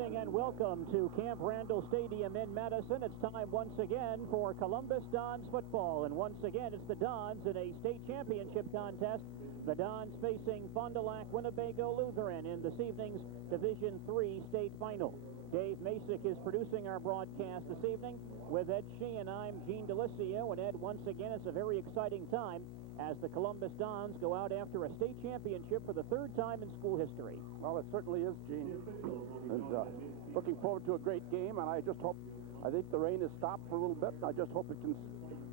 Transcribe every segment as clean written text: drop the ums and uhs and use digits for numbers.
evening and welcome to Camp Randall Stadium in Madison. It's time once again for Columbus Dons football, and once again it's the Dons in a state championship contest. The Dons facing Fond du Lac Winnebago Lutheran in this evening's Division III state final. Dave Masick is producing our broadcast this evening with Ed Sheehan. I'm Gene Delisio, and Ed, once again it's a very exciting time as the Columbus Dons go out after a state championship for the third time in school history. Well, it certainly is, Gene. And, looking forward to a great game, and I think the rain has stopped for a little bit, and I just hope it can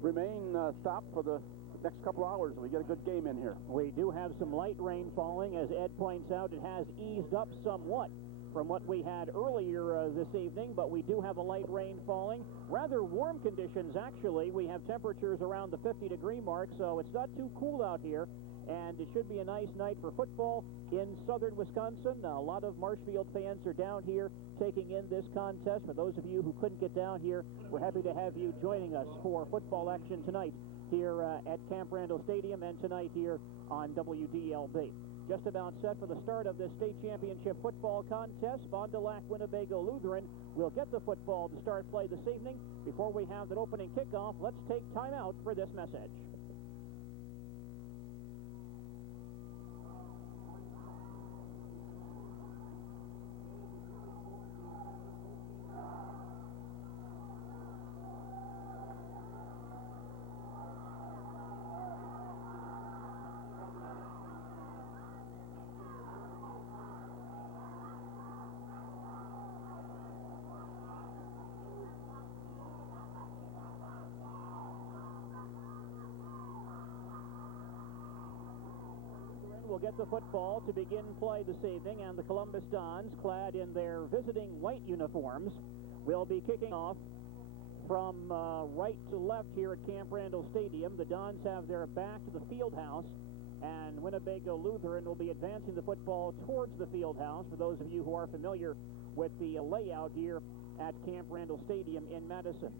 remain stopped for the next couple hours and we get a good game in here. We do have some light rain falling. As Ed points out, it has eased up somewhat from what we had earlier this evening, but we do have a light rain falling. Rather warm conditions, actually. We have temperatures around the 50-degree mark, so it's not too cool out here, and it should be a nice night for football in southern Wisconsin. A lot of Marshfield fans are down here taking in this contest. For those of you who couldn't get down here, we're happy to have you joining us for football action tonight here at Camp Randall Stadium and tonight here on WDLB. Just about set for the start of this state championship football contest. Fond du Lac Winnebago Lutheran will get the football to start play this evening. Before we have that opening kickoff, let's take time out for this message. Will get the football to begin play this evening, and the Columbus Dons, clad in their visiting white uniforms, will be kicking off from right to left here at Camp Randall Stadium. The Dons have their back to the field house, and Winnebago Lutheran will be advancing the football towards the field house, for those of you who are familiar with the layout here at Camp Randall Stadium in Madison.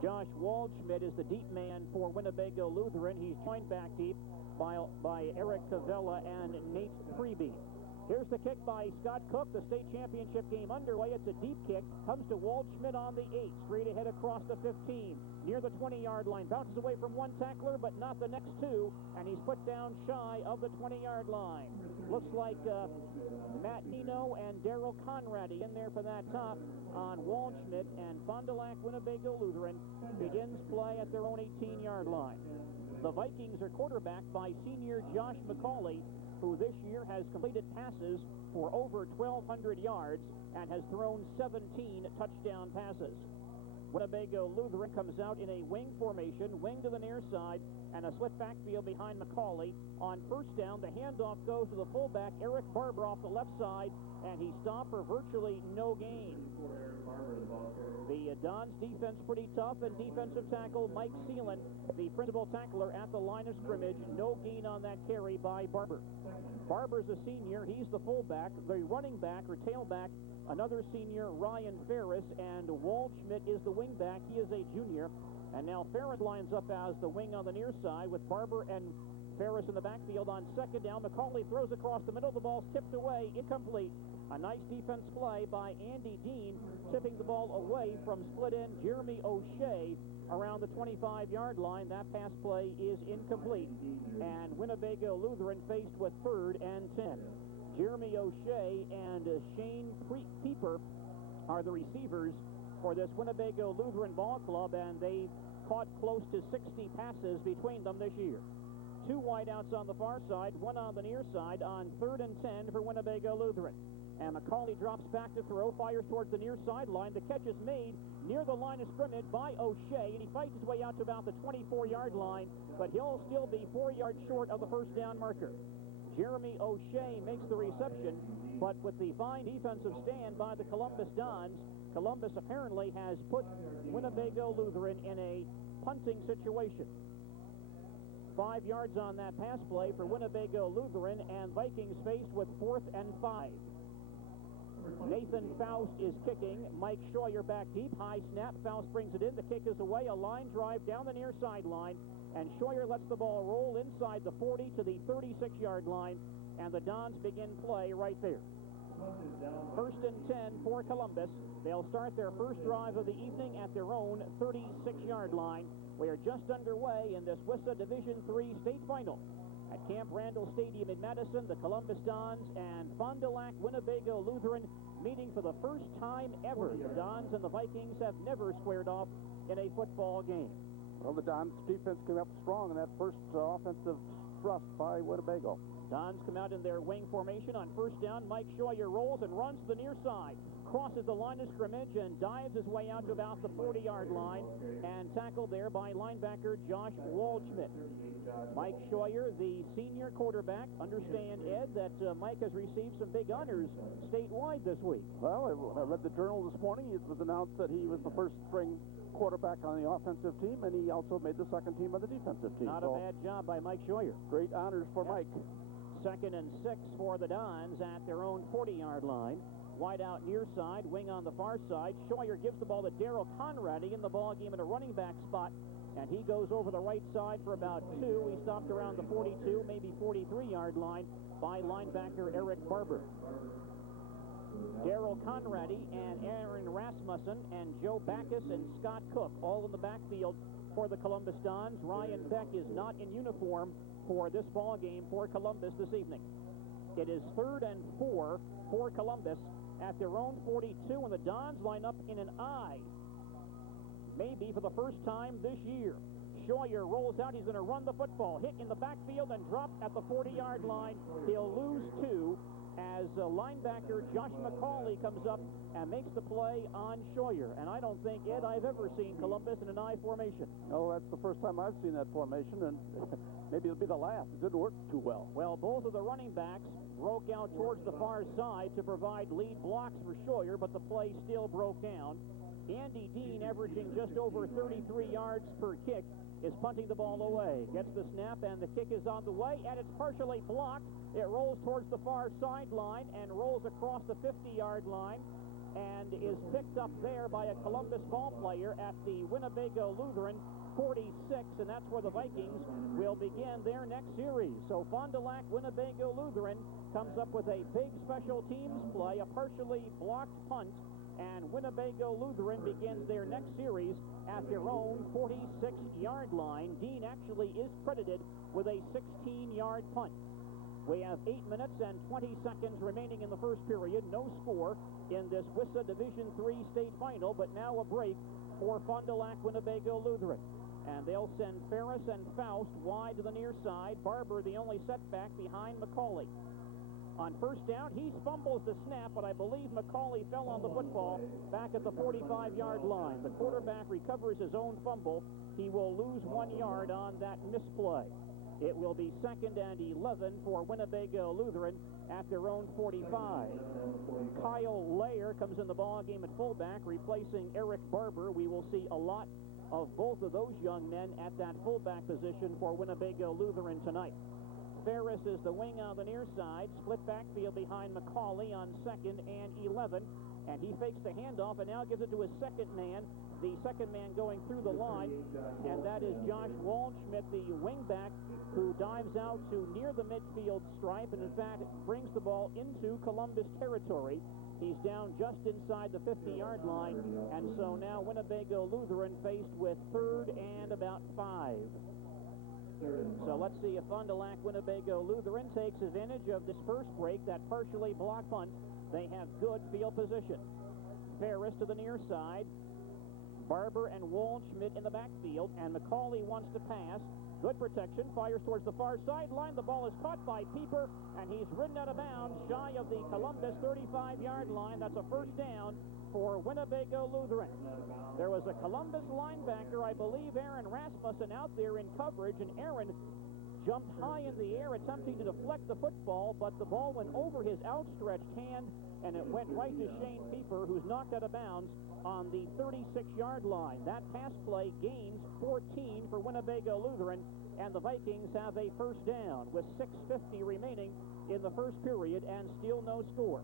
Josh Waldschmidt is the deep man for Winnebago Lutheran. He's joined back deep by Eric Kivela and Nate Freeby. Here's the kick by Scott Cook. The state championship game underway. It's a deep kick. Comes to Waldschmidt on the 8. Straight ahead across the 15. Near the 20-yard line. Bounces away from one tackler, but not the next two. And he's put down shy of the 20-yard line. Looks like Matt Nino and Daryl Konrardy in there for that top on Waldschmidt, and Fond du Lac Winnebago Lutheran begins play at their own 18-yard line. The Vikings are quarterbacked by senior Josh McAuley, who this year has completed passes for over 1,200 yards and has thrown 17 touchdown passes. Winnebago Lutheran comes out in a wing formation, wing to the near side, and a split backfield behind McAuley. On first down, the handoff goes to the fullback, Eric Barber, off the left side, and he stopped for virtually no gain. The Dons defense pretty tough, and defensive tackle Mike Seelan, the principal tackler at the line of scrimmage. No gain on that carry by Barber. Barber's a senior. He's the fullback. The running back or tailback, another senior, Ryan Ferris, and Waldschmidt is the wingback. He is a junior. And now Ferris lines up as the wing on the near side with Barber and Ferris in the backfield on second down. McAuley throws across the middle. The ball's tipped away, incomplete. A nice defense play by Andy Dean, tipping the ball away from split end Jereme Auchue around the 25-yard line. That pass play is incomplete. And Winnebago Lutheran faced with 3rd and 10. Jereme Auchue and Shane Pieper are the receivers for this Winnebago Lutheran ball club, and they caught close to 60 passes between them this year. 2 wideouts on the far side, 1 on the near side on 3rd and 10 for Winnebago Lutheran. And McAuley drops back to throw, fires towards the near sideline. The catch is made near the line of scrimmage by Auchue, and he fights his way out to about the 24-yard line, but he'll still be 4 yards short of the first down marker. Jereme Auchue makes the reception, but with the fine defensive stand by the Columbus Dons, Columbus apparently has put Winnebago Lutheran in a punting situation. 5 yards on that pass play for Winnebago Lutheran, and Vikings faced with 4th and 5. Nathan Faust is kicking. Mike Scheuer back deep. High snap. Faust brings it in. The kick is away. A line drive down the near sideline. and Scheuer lets the ball roll inside the 40 to the 36-yard line, and the Dons begin play right there. 1st and 10 for Columbus. They'll start their first drive of the evening at their own 36-yard line. We are just underway in this WISAA Division III state final. At Camp Randall Stadium in Madison, the Columbus Dons and Fond du Lac Winnebago Lutheran meeting for the first time ever. The Dons and the Vikings have never squared off in a football game. Well, the Dons defense came up strong in that first offensive thrust by Winnebago. Dons come out in their wing formation on first down. Mike Scheuer rolls and runs to the near side, crosses the line of scrimmage and dives his way out to about the 40-yard line, and tackled there by linebacker Josh Waldschmidt. Mike Scheuer, the senior quarterback. Understand, Ed, that Mike has received some big honors statewide this week. Well, I read the Journal this morning. It was announced that he was the first-string quarterback on the offensive team, and he also made the second team on the defensive team. Not a bad job by Mike Scheuer. Great honors for Mike. 2nd and 6 for the Dons at their own 40-yard line. Wide out near side, wing on the far side. Scheuer gives the ball to Daryl Konrardy in the ball game at a running back spot, and he goes over the right side for about 2. He stopped around the 42, maybe 43-yard line by linebacker Eric Barber. Daryl Konrardy and Aaron Rasmussen and Joe Backaus and Scott Cook all in the backfield for the Columbus Dons. Ryan Beck is not in uniform for this ball game for Columbus this evening. It is 3rd and 4 for Columbus at their own 42, and the Dons line up in an I, maybe for the first time this year. Scheuer rolls out. He's going to run the football, hit in the backfield and drop at the 40-yard line. He'll lose 2 as linebacker Josh McAuley comes up and makes the play on Scheuer. And I don't think, Ed, I've ever seen Columbus in an I formation. Oh, that's the first time I've seen that formation, and maybe it'll be the last. It didn't work too well. Well, both of the running backs broke out towards the far side to provide lead blocks for Scheuer, but the play still broke down. Andy Dean, averaging just over 33 yards per kick, is punting the ball away. Gets the snap, and the kick is on the way, and it's partially blocked. It rolls towards the far sideline and rolls across the 50-yard line and is picked up there by a Columbus ball player at the Winnebago Lutheran 46, and that's where the Vikings will begin their next series. So Fond du Lac Winnebago Lutheran comes up with a big special teams play, a partially blocked punt, and Winnebago Lutheran begins their next series at their own 46-yard line. Dean actually is credited with a 16-yard punt. We have 8 minutes and 20 seconds remaining in the first period. No score in this WISAA Division III state final, but now a break for Fond du Lac Winnebago Lutheran. And they'll send Ferris and Faust wide to the near side. Barber, the only setback, behind McAuley. On first down, he fumbles the snap, but I believe McAuley fell on the football back at the 45-yard line. The quarterback recovers his own fumble. He will lose 1 yard on that misplay. It will be 2nd and 11 for Winnebago Lutheran at their own 45. Kyle Loehr comes in the ball game at fullback, replacing Eric Barber. We will see a lot of both of those young men at that fullback position for Winnebago Lutheran tonight. Ferris is the wing on the near side, split backfield behind McAuley on 2nd and 11, and he fakes the handoff and now gives it to his second man, the second man going through the line, and that is Josh Waldschmidt, the wingback, who dives out to near the midfield stripe and in fact brings the ball into Columbus territory. He's down just inside the 50-yard line, and so now Winnebago Lutheran faced with 3rd and about 5. So let's see if Fond du Lac Winnebago Lutheran takes advantage of this first break, that partially blocked punt. They have good field position. Ferris to the near side. Barber and Waldschmidt in the backfield, and McAuley wants to pass. Good protection, fires towards the far sideline. The ball is caught by Pieper, and he's ridden out of bounds shy of the Columbus 35-yard line. That's a first down for Winnebago Lutheran. There was a Columbus linebacker, I believe Aaron Rasmussen, out there in coverage, and Aaron jumped high in the air attempting to deflect the football, but the ball went over his outstretched hand, and it went right to Shane Pieper, who's knocked out of bounds on the 36-yard line. That pass play gains 14 for Winnebago Lutheran, and the Vikings have a first down with 6:50 remaining in the first period and still no score.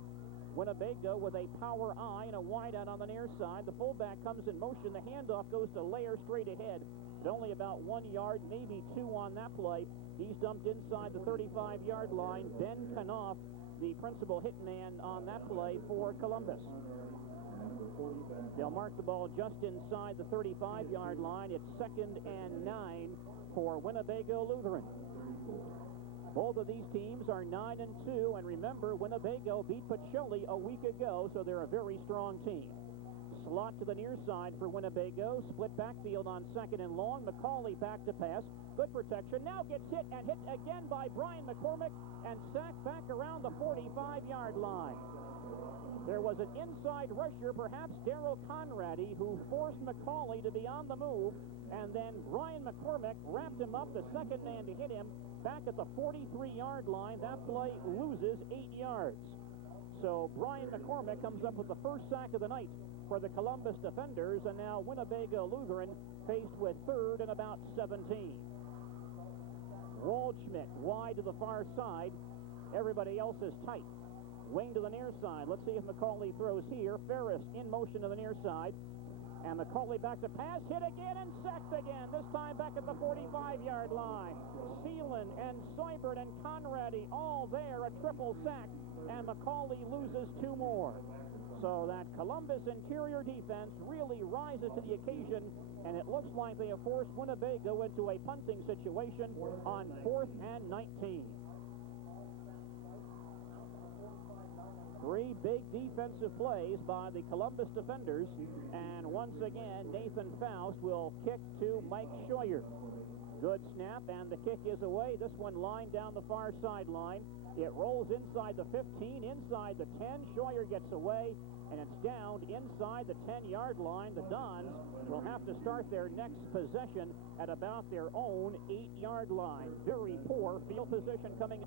Winnebago with a power I and a wide out on the near side. The fullback comes in motion. The handoff goes to Loehr straight ahead. It's only about 1 yard, maybe 2 on that play. He's dumped inside the 35-yard line. Ben Knopf, the principal hit man on that play for Columbus. They'll mark the ball just inside the 35-yard line. It's 2nd and 9 for Winnebago Lutheran. Both of these teams are 9-2, and remember, Winnebago beat Pacelli a week ago, so they're a very strong team. Slot to the near side for Winnebago. Split backfield on 2nd and long. McAuley back to pass. Good protection. Now gets hit and hit again by Brian McCormick and sacked back around the 45-yard line. There was an inside rusher, perhaps Daryl Konrardy, who forced McAuley to be on the move, and then Brian McCormick wrapped him up, the second man to hit him, back at the 43-yard line. That play loses 8 yards. So Brian McCormick comes up with the first sack of the night for the Columbus defenders, and now Winnebago Lutheran faced with 3rd and about 17. Waldschmidt wide to the far side. Everybody else is tight. Wing to the near side. Let's see if McAuley throws here. Ferris in motion to the near side. And McAuley back to pass. Hit again and sacked again. This time back at the 45-yard line. Seelan and Seibert and Konrardy all there. A triple sack. And McAuley loses 2 more. So that Columbus interior defense really rises to the occasion, and it looks like they have forced Winnebago into a punting situation on 4th and 19. 3 big defensive plays by the Columbus defenders, and once again, Nathan Faust will kick to Mike Scheuer. Good snap, and the kick is away. This one lined down the far sideline. It rolls inside the 15, inside the 10. Scheuer gets away, and it's down inside the 10-yard line. The Dons will have to start their next possession at about their own 8-yard line. Very poor field position coming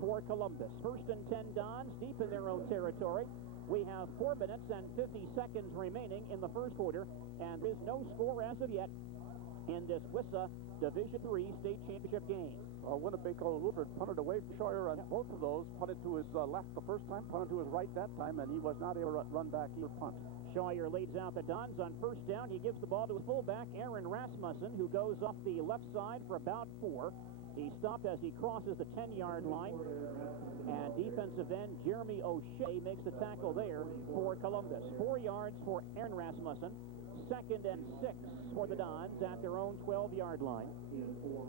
for Columbus. 1st and 10 Dons deep in their own territory. We have 4 minutes and 50 seconds remaining in the first quarter, and there is no score as of yet in this WISAA Division III state championship game. Winnebago Lutheran punted away from Scheuer on both of those. Punted to his left the first time, punted to his right that time, and he was not able to run back either punt. Scheuer leads out the Dons on 1st down. He gives the ball to his fullback, Aaron Rasmussen, who goes off the left side for about 4. He stopped as he crosses the 10-yard line. And defensive end Jereme Auchue makes the tackle there for Columbus. 4 yards for Aaron Rasmussen. 2nd and 6 for the Dons at their own 12-yard line.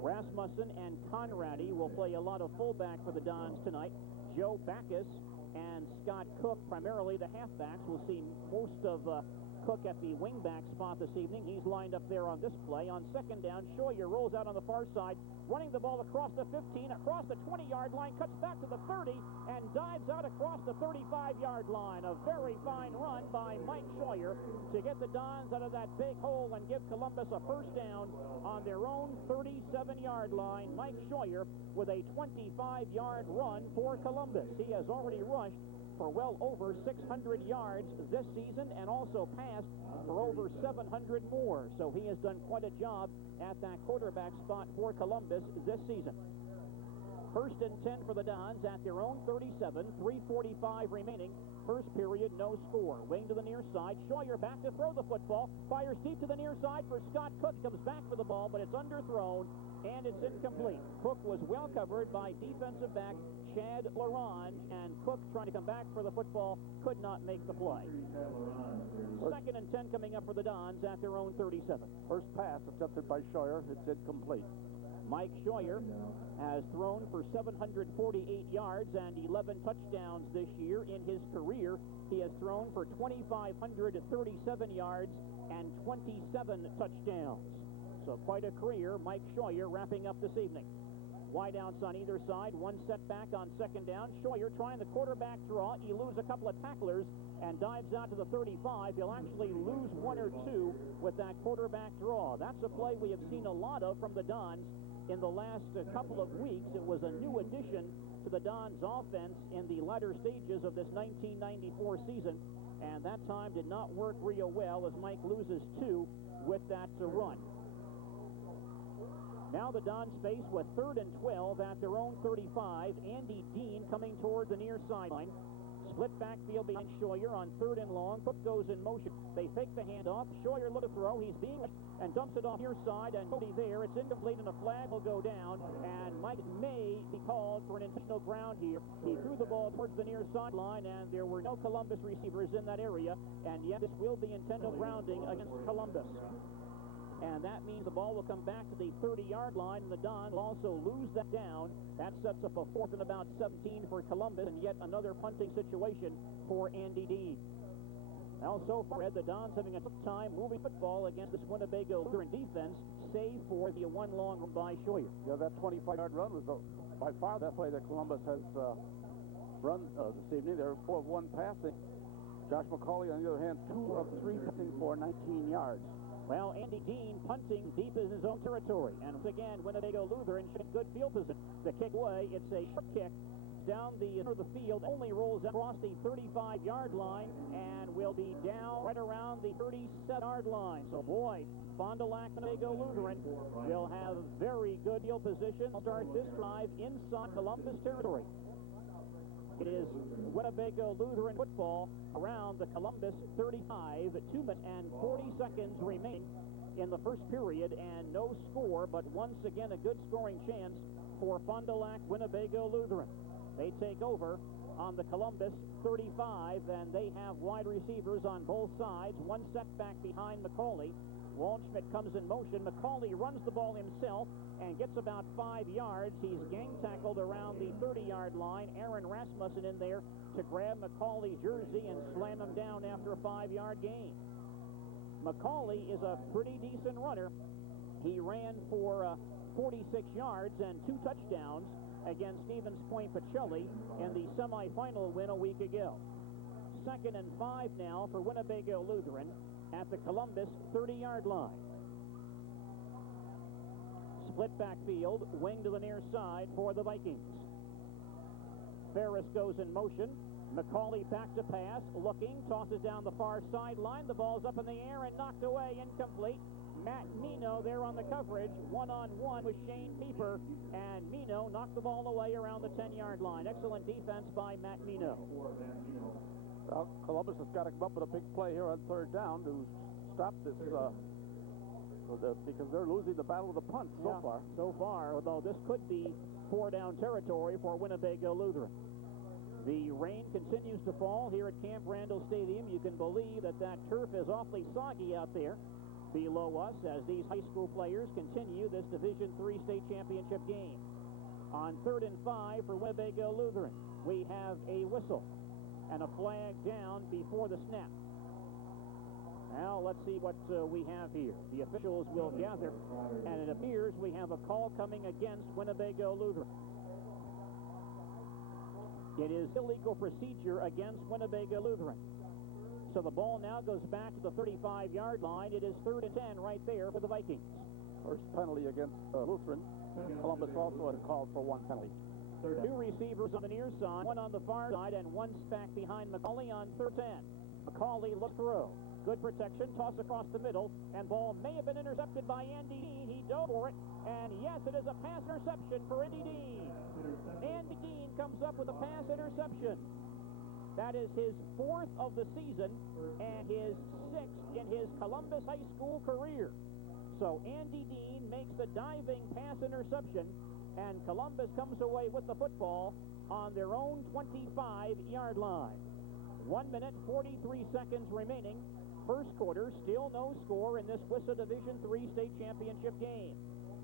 Rasmussen and Konrardy will play a lot of fullback for the Dons tonight. Joe Backaus and Scott Cook, primarily the halfbacks. We'll see most of Cook at the wingback spot this evening. He's lined up there on this play. On 2nd down, Scheuer rolls out on the far side, running the ball across the 15, across the 20-yard line, cuts back to the 30, and dives out across the 35-yard line. A very fine run by Mike Scheuer to get the Dons out of that big hole and give Columbus a 1st down on their own 37-yard line. Mike Scheuer with a 25-yard run for Columbus. He has already rushed for well over 600 yards this season and also passed for over 700 more. So he has done quite a job at that quarterback spot for Columbus this season. 1st and 10 for the Dons at their own 37, 3:45 remaining. First period, no score. Wing to the near side. Scheuer back to throw the football. Fires deep to the near side for Scott Cook. Comes back for the ball, but it's underthrown, and it's incomplete. Cook was well covered by defensive back Chad Laurent, and Cook, trying to come back for the football, could not make the play. 2nd and 10 coming up for the Dons at their own 37. First pass attempted by Scheuer. It's incomplete. Mike Scheuer has thrown for 748 yards and 11 touchdowns this year. In his career, he has thrown for 2,537 yards and 27 touchdowns. So quite a career. Mike Scheuer wrapping up this evening. Wideouts on either side. One setback on 2nd down. Scheuer trying the quarterback draw. He loses a couple of tacklers and dives out to the 35. He'll actually lose 1 or 2 with that quarterback draw. That's a play we have seen a lot of from the Dons in the last couple of weeks. It was a new addition to the Dons offense in the latter stages of this 1994 season, and that time did not work real well as Mike loses 2 with that run. Now the Dons face with 3rd and 12 at their own 35. Andy Dean coming toward the near sideline. Split backfield behind Scheuer on 3rd and long. Cook goes in motion. They fake the handoff. Scheuer looks to throw. He's being and dumps it off near side, and Cody there. It's incomplete, and a flag will go down, and Mike may be called for an intentional ground here. He threw the ball towards the near sideline, and there were no Columbus receivers in that area, and yet this will be intentional grounding against Columbus. And that means the ball will come back to the 30-yard line, and the Dons will also lose that down. That sets up a 4th and about 17 for Columbus, and yet another punting situation for Andy Dean. Now, so far, the Dons having a tough time moving football against this Winnebago Lutheran defense, save for the one long run by Scheuer. Yeah, that 25-yard run was by far the best way that Columbus has run this evening. They're 4 of 1 passing. Josh McAuley, on the other hand, 2 of 3 passing for 19 yards. Well, Andy Dean punting deep in his own territory. And once again, Winnebago Lutheran should good field position. The kick away, it's a short kick down the center of the field, only rolls across the 35-yard line and will be down right around the 37-yard line. So, boy, Fond du Lac Winnebago Lutheran will have very good field position. Start this drive inside Columbus territory. It is Winnebago Lutheran football around the Columbus 35, 2 minutes and 40 seconds remaining in the first period, and no score, but once again a good scoring chance for Fond du Lac Winnebago Lutheran. They take over on the Columbus 35, and they have wide receivers on both sides. One setback behind McAuley. Waldschmidt comes in motion. McAuley runs the ball himself and gets about 5 yards. He's gang tackled around the 30-yard line. Aaron Rasmussen in there to grab McAuley's jersey and slam him down after a 5-yard gain. McAuley is a pretty decent runner. He ran for 46 yards and 2 touchdowns against Stevens Point Pacelli in the semifinal win a week ago. 2nd and 5 now for Winnebago Lutheran at the Columbus 30-yard line. Split backfield, wing to the near side for the Vikings. Ferris goes in motion. McAuley back to pass, looking, tosses down the far sideline. The ball's up in the air and knocked away, incomplete. Matt Mino there on the coverage, one-on-one with Shane Pieper, and Mino knocked the ball away around the 10-yard line. Excellent defense by Matt Mino. Well, Columbus has got to come up with a big play here on 3rd down to stop this, because they're losing the battle of the punt so far. So far, although this could be 4-down territory for Winnebago Lutheran. The rain continues to fall here at Camp Randall Stadium. You can believe that turf is awfully soggy out there below us as these high school players continue this Division III state championship game. On 3rd and 5 for Winnebago Lutheran, we have a whistle and a flag down before the snap. Now let's see what we have here. The officials will gather, and it appears we have a call coming against Winnebago Lutheran. It is illegal procedure against Winnebago Lutheran. So the ball now goes back to the 35-yard line. It is 3rd and 10 right there for the Vikings. First penalty against Lutheran. Columbus also had called for 1 penalty. 2 receivers on the near side, 1 on the far side, and 1 back behind McAuley on 3rd and 10. McAuley look through. Good protection, toss across the middle, and ball may have been intercepted by Andy Dean. He dove for it, and yes, it is a pass interception for Andy Dean. Andy Dean comes up with a pass interception. That is his 4th of the season and his 6th in his Columbus High School career. So Andy Dean makes the diving pass interception, and Columbus comes away with the football on their own 25-yard line. 1 minute, 43 seconds remaining. First quarter, still no score in this WISAA Division III state championship game.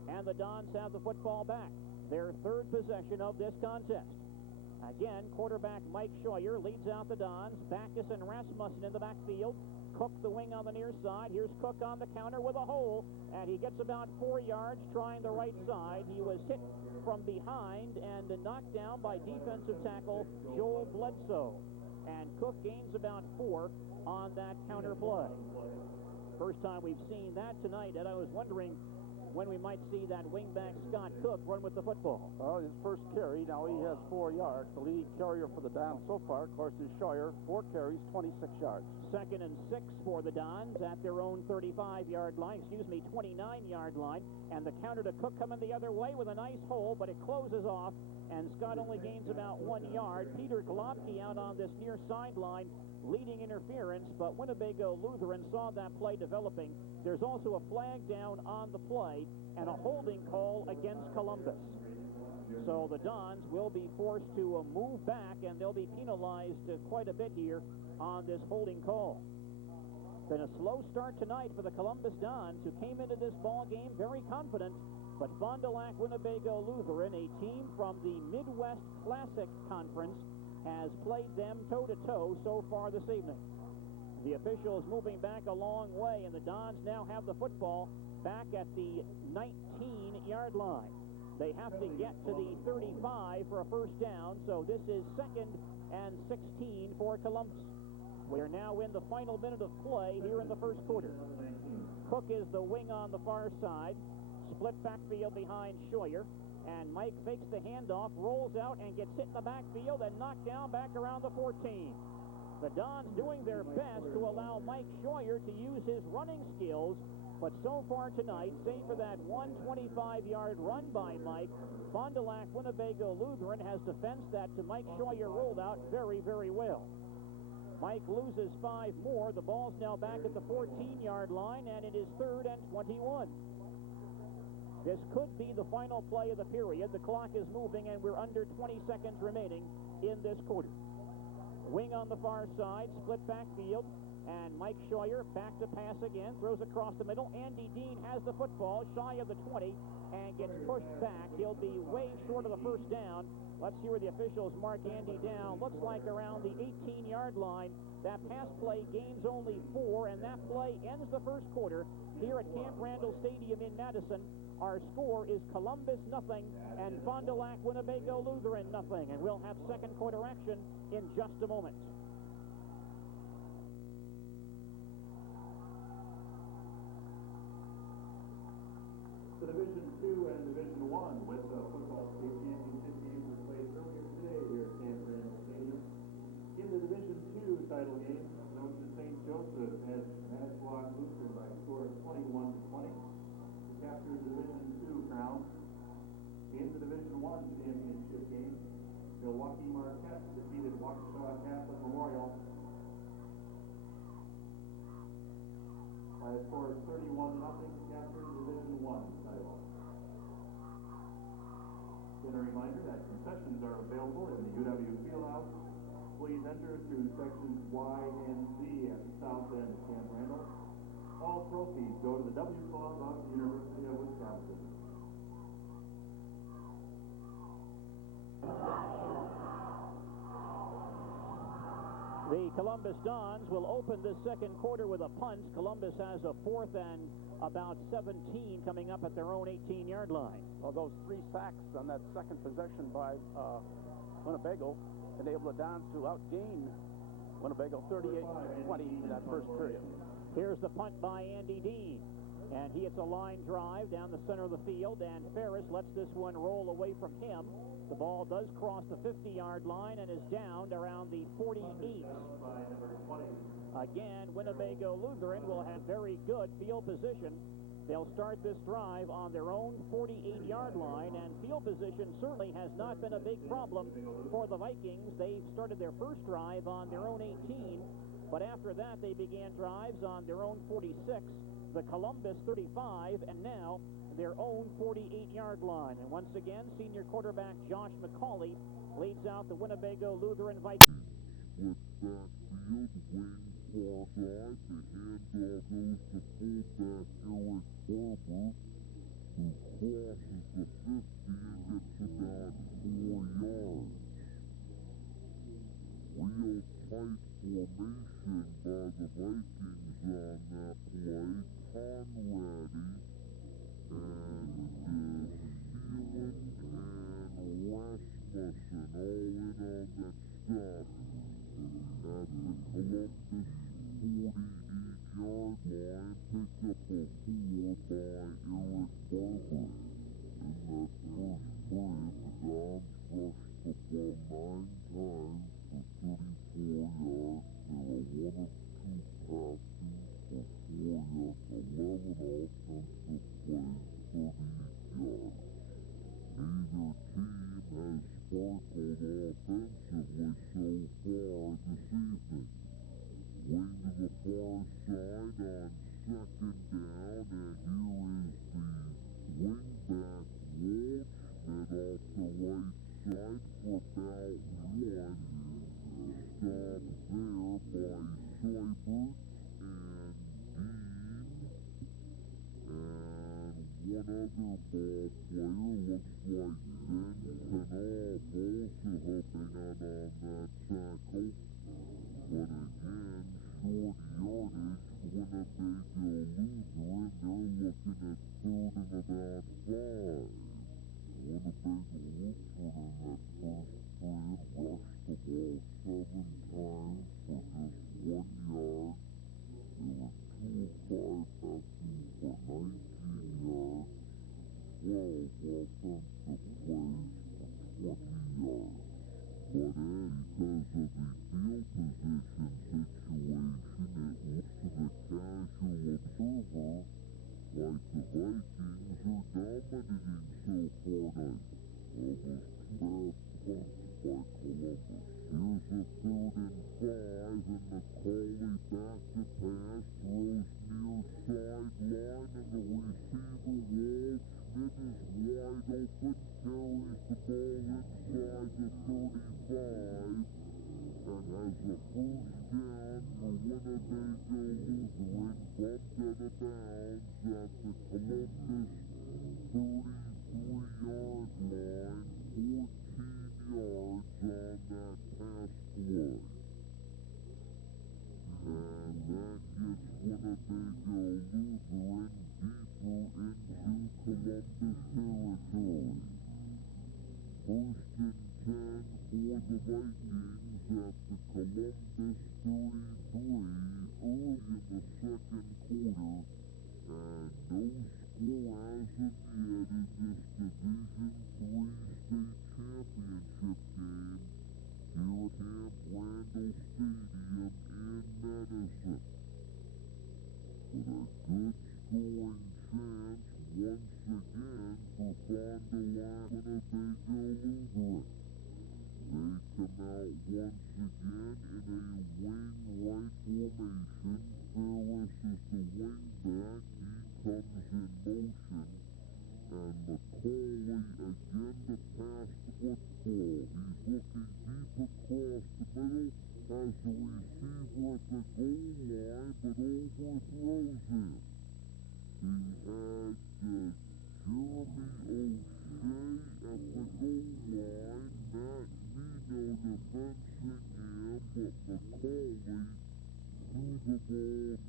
And the Dons have the football back, their 3rd possession of this contest. Again, quarterback Mike Scheuer leads out the Dons. Backaus and Rasmussen in the backfield. Cook the wing on the near side. Here's Cook on the counter with a hole, and he gets about 4 yards trying the right side. He was hit from behind and knocked down by defensive tackle Joel Bledsoe. And Cook gains about 4 on that counter play. First time we've seen that tonight, and I was wondering when we might see that wingback Scot Cook run with the football. Well, his first carry, now he has 4 yards. The leading carrier for the Dons so far, of course, is Scheuer. 4 carries, 26 yards. 2nd and 6 for the Dons at their own 35-yard line, 29-yard line. And the counter to Cook coming the other way with a nice hole, but it closes off, and Scott only gains about 1 yard. Peter Globke out on this near sideline, leading interference, but Winnebago Lutheran saw that play developing. There's also a flag down on the play and a holding call against Columbus. So the Dons will be forced to move back, and they'll be penalized quite a bit here on this holding call. Been a slow start tonight for the Columbus Dons, who came into this ball game very confident, but Fond du Lac Winnebago Lutheran, a team from the Midwest Classic Conference, has played them toe-to-toe so far this evening. The officials moving back a long way, and the Dons now have the football back at the 19-yard line. They have to get to the 35 for a first down, so this is 2nd and 16 for Columbus. We are now in the final minute of play here in the first quarter. Cook is the wing on the far side, split backfield behind Scheuer, and Mike fakes the handoff, rolls out, and gets hit in the backfield and knocked down back around the 14. The Dons doing their best to allow Mike Scheuer to use his running skills, but so far tonight, save for that 125-yard run by Mike, Fond du Lac Winnebago Lutheran has defensed that to Mike Scheuer rolled out very, very well. Mike loses 5 more. The ball's now back at the 14-yard line, and it is 3rd and 21. This could be the final play of the period. The clock is moving, and we're under 20 seconds remaining in this quarter. Wing on the far side, split backfield, and Mike Scheuer back to pass again, throws across the middle. Andy Dean has the football, shy of the 20, and gets pushed back. He'll be way short of the first down. Let's see where the officials mark Andy down. Looks like around the 18-yard line. That pass play gains only 4, and that play ends the first quarter here at Camp Randall Stadium in Madison. Our score is Columbus 0 and Fond du Lac Winnebago Lutheran 0, and we'll have second quarter action in just a moment. The Division II and Division I WISAA football state championship games were played earlier today here at Camp Randall Stadium. In the Division II title game, St. Joseph has Manitowoc Lutheran by a score of 21-20. Captured the Division II crown. In the Division I championship game, Milwaukee Marquette defeated Waukesha Catholic Memorial by a score of 31-0, captured the Division I title. Then a reminder that concessions are available in the UW Fieldhouse. Please enter through sections Y and Z at the south end of Camp Randall. All proceeds go to the W Club of the University of Wisconsin. The Columbus Dons will open the second quarter with a punt. Columbus has a 4th and about 17 coming up at their own 18-yard line. Well, those 3 sacks on that second possession by Winnebago enabled the Dons to outgain Winnebago 38-20 in that first period. Here's the punt by Andy Dean, and he hits a line drive down the center of the field, and Ferris lets this one roll away from him. The ball does cross the 50-yard line and is down around the 48. Again, Winnebago Lutheran will have very good field position. They'll start this drive on their own 48-yard line, and field position certainly has not been a big problem for the Vikings. They've started their first drive on their own 18, but after that they began drives on their own 46, the Columbus 35, and now their own 48-yard line. And once again, senior quarterback Josh McAuley leads out the Winnebago Lutheran Vikings. With backfield, wing far side, the handoff goes to fullback Eric Barber, who crosses the 50 and gets about 4 yards. Real tight formation by the Vikings on that play. Konrardy and Sealand and Rasmussen all in on that stop at the Columbus 48-yard line, picked up a 4 by Eric Barber. In that first frame, the Dons rushed the ball 9 times for 34 yards. They were 1 of 2 passing for 4 yards, 11 offensive plays, 30 yards. Neither team has sparkled offensively so far this evening. Wing to the far side on 2nd down, and here is the wingback Waldschmidt off the right side for about 1. Stopped there by Seibert and Dean. And one other ball player looks like Ben Canal also helping out on that tackle. But again, short yardage, Winnebago Lutheran, they're looking at 3rd and about 5. Winnebago Lutheran in that first period rushed the ball 7 times for just 1 yard. They were 2 of 5 passing for 19 yards, 12 offensive plays for 20 yards. But because of the field position situation, it looks to the casual observer like the Vikings are dominating so far tonight. Well, those 2 bad punts by Columbus. Here's a 3rd and 5, and McAuley back to pass, throws near sideline, and the receiver Waldschmidt is wide open, carries the ball inside the 35, and has a first down for Winnebago Lutheran, bumped out of bounds at the Columbus 33-yard line, 14 yards on that pass play. And that gets Winnebago Lutheran deeper into Columbus territory. 1st and 10 for the Vikings at the Columbus 33 early in the 2nd quarter. And no score as of yet in this Division III state championship game here at Camp Randall Stadium in Madison. But a good scoring chance once again for Fond du Lac Winnebago Lutheran. They come out once again in a wing right formation. Ferris is the wing back. He comes in motion. And McAuley again to pass the football. He's looking deep across the middle. Has the receiver at the goal line, but overthrows him. He had Jereme Auchue at the goal line. Matt Mino defensing him, but McAuley threw the ball too far. It's an incomplete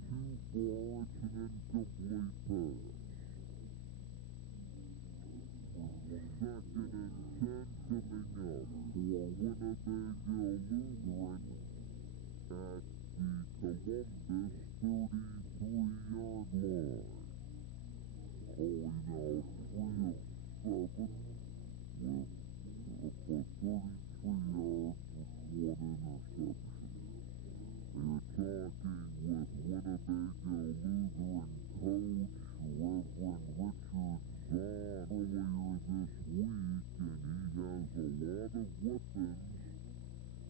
pass. 2nd and 10 coming up for Winnebago Lutheran at the Columbus 33-yard line. Calling out 3 of 7 with for 33 yards with 1 interception. You're talking with Winnebago Lutheran coach Reverend Richard Zahn earlier this week, and he has a lot of weapons.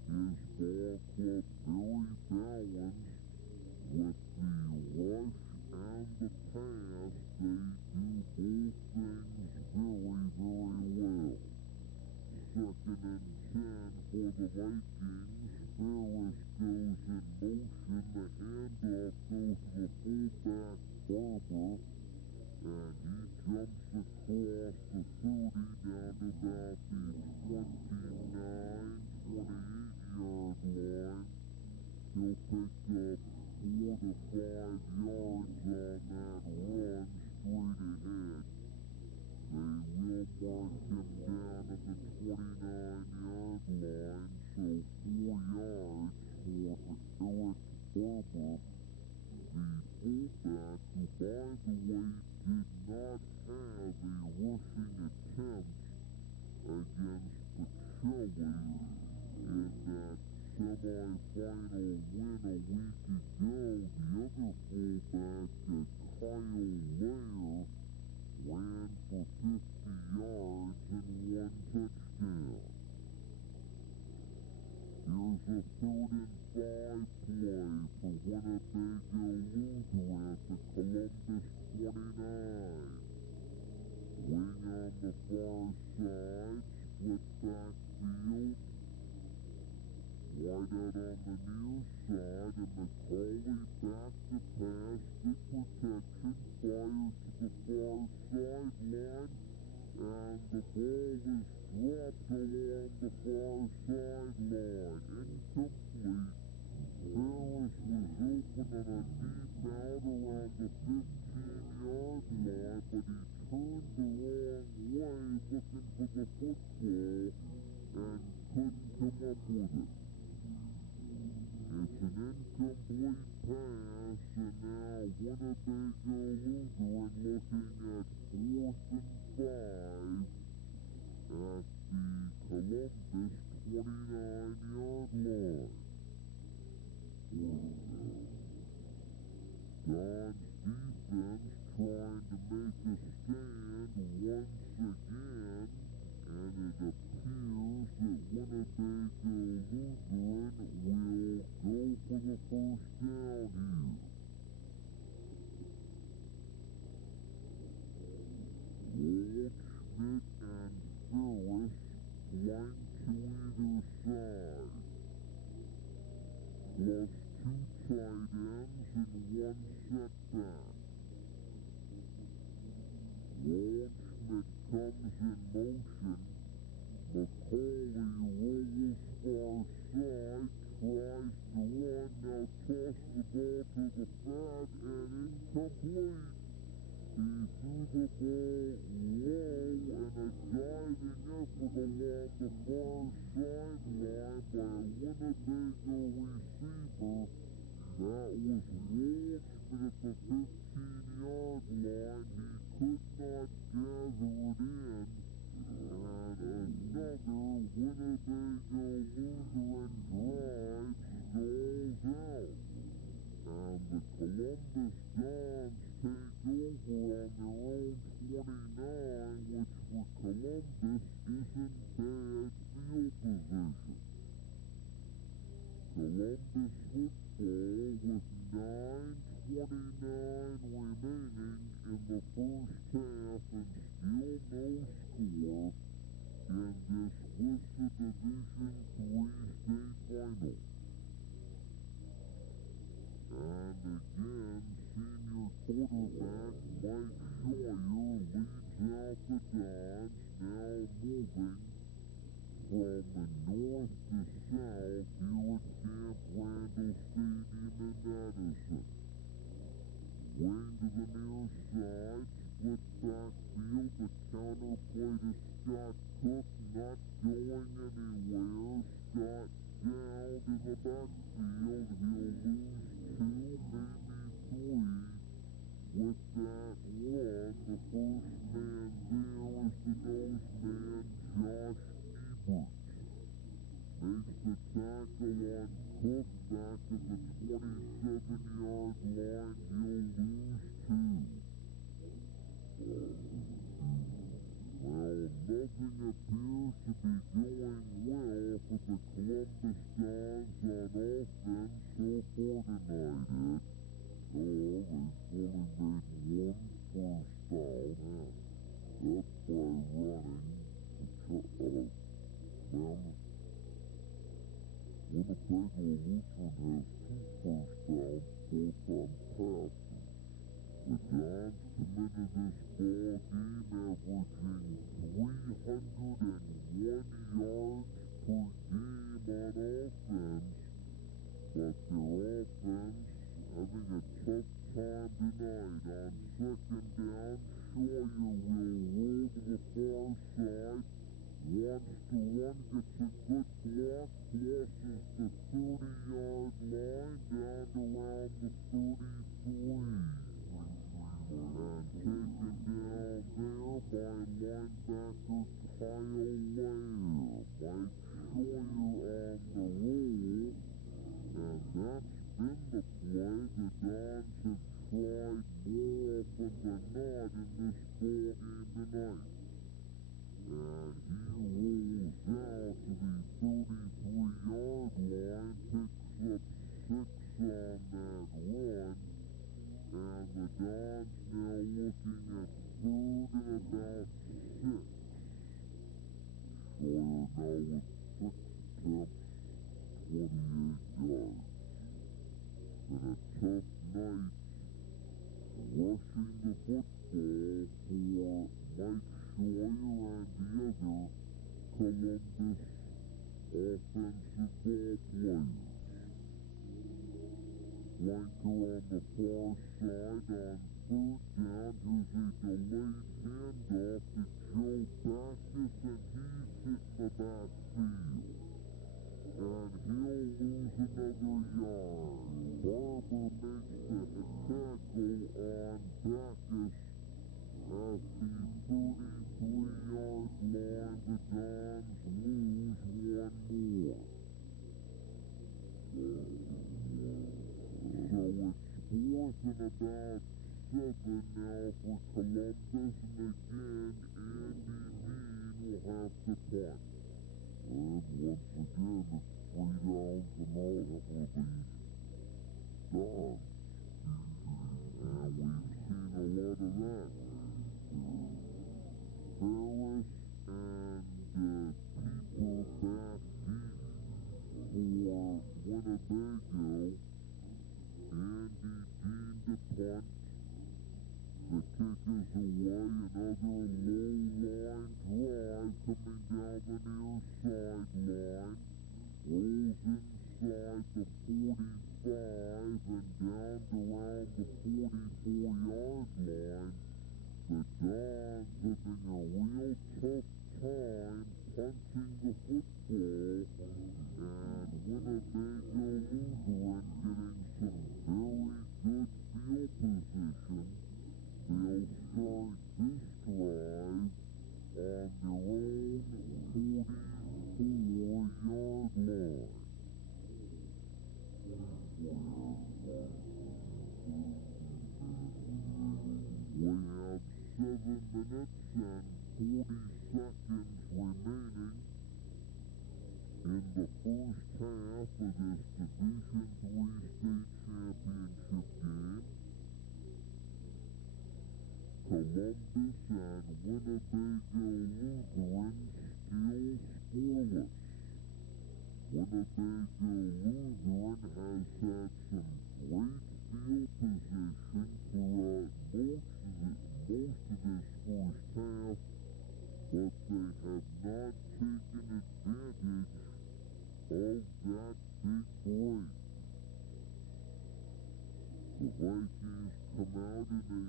His ball club very balanced with the rush and the pass. They do both things very, very well. 2nd and 10 for the Vikings. Ferris goes in motion. The handoff goes to the fullback Barber, and he jumps across the 30 down to about the 28-yard line. He'll pick up 4 to 5 yards on that run straight ahead. They will mark him down at the 29-yard line, so 4 yards for Eric Barber, the McAuley in that semifinal win a week ago. The other fullback, Kyle Loehr, ran for 50 yards and 1 touchdown. Here's a 3rd and 5 play for Winnebago Lutheran at the Columbus 29. Wing on the far side, split backfield. Wide out on the near side, and McAuley back to pass. Good protection, fires to the far sideline, and the ball is dropped along the far sideline. Incomplete. Harris was open on a deep out around the 15-yard line, but he turned the wrong way looking for the football and couldn't come up with it. It's an incomplete pass, and now Winnebago Lutheran looking at 4th and 5 at the Columbus 29-yard line. Don's defense trying to make a stand once again, and it appears that Winnebago Lutheran will go for the first down here. Waldschmidt and Ferris flank to either side, plus 2 tight ends and 1 setback. Waldschmidt comes in motion. McAuley rolls far side, tries to run, now toss the ball to the fat and incomplete. He threw the ball low, and a diving effort along the far sideline by a Winnebago receiver. That was Waldschmidt at the 15-yard line. He could not gather it in, and another Winnebago Lutheran drive stalls out. And the Columbus Dons take over on their own 29, which for Columbus isn't bad field position. Columbus football with 9:29 remaining in the first half and still no score in this WISAA Division III state final. And again, senior quarterback Mike Scheuer leads out the Dons, now moving from north to south here at Camp Randall Stadium in Madison. Wing to the near side, split backfield, the counter play to Scot, not going anywhere. Scot down in the backfield, he'll lose 2, maybe 3 with that run. The first man there is the nose man, Josh makes the tackle on Cook back at the 27-yard line. He'll lose 2. Well, nothing appears to be going well for the Columbus Dons on offense so far tonight, they've only made 1 first down. That's by running. Winnebago Lutheran has 2 first downs, both on passes. The Dons committed this ball game averaging 301 yards per game on offense, but their offense having a tough time tonight. On 2nd down, Scheuer will roll to the far side. Wants to run, gets a good block, crosses the 30-yard line down to around the 33. And taken down there by linebacker Kyle Loehr. Mike with 6 attempts, 28 yards. Been a tough night rushing the football for Mike Scheuer and the other Columbus offensive ball players. Flanker on the far side on 3rd down. Here's a delayed handoff to Joe Backaus, and he's hitting the backfield. And he'll lose another yard. Barber makes the tackle on Backaus at the 33-yard line. The Dons lose one more. So it's 4th and about 7 now for Columbus, and again, Andy Mean will have to punt. And once again, it's 3 downs and out for the Dons. And we've seen a lot of that. Ferris and Pieper back deep for Winnebago. Andy Dean to punt. The kick is away. Another low-line drive coming down the near sideline. Rolls inside the 45 and down to around the 44-yard line. The Dons having a real tough time punching the football, and Winnebago Lutheran getting some very good field position. They'll start this drive on their own 44-yard line. We have 7 minutes and 40 seconds remaining in the first half of this Division III state championship game. Columbus and Winnebago Lutheran still scoreless. Winnebago Lutheran has had some great field position throughout most of this first half, but they have not taken advantage of that big break. The Vikings come out in a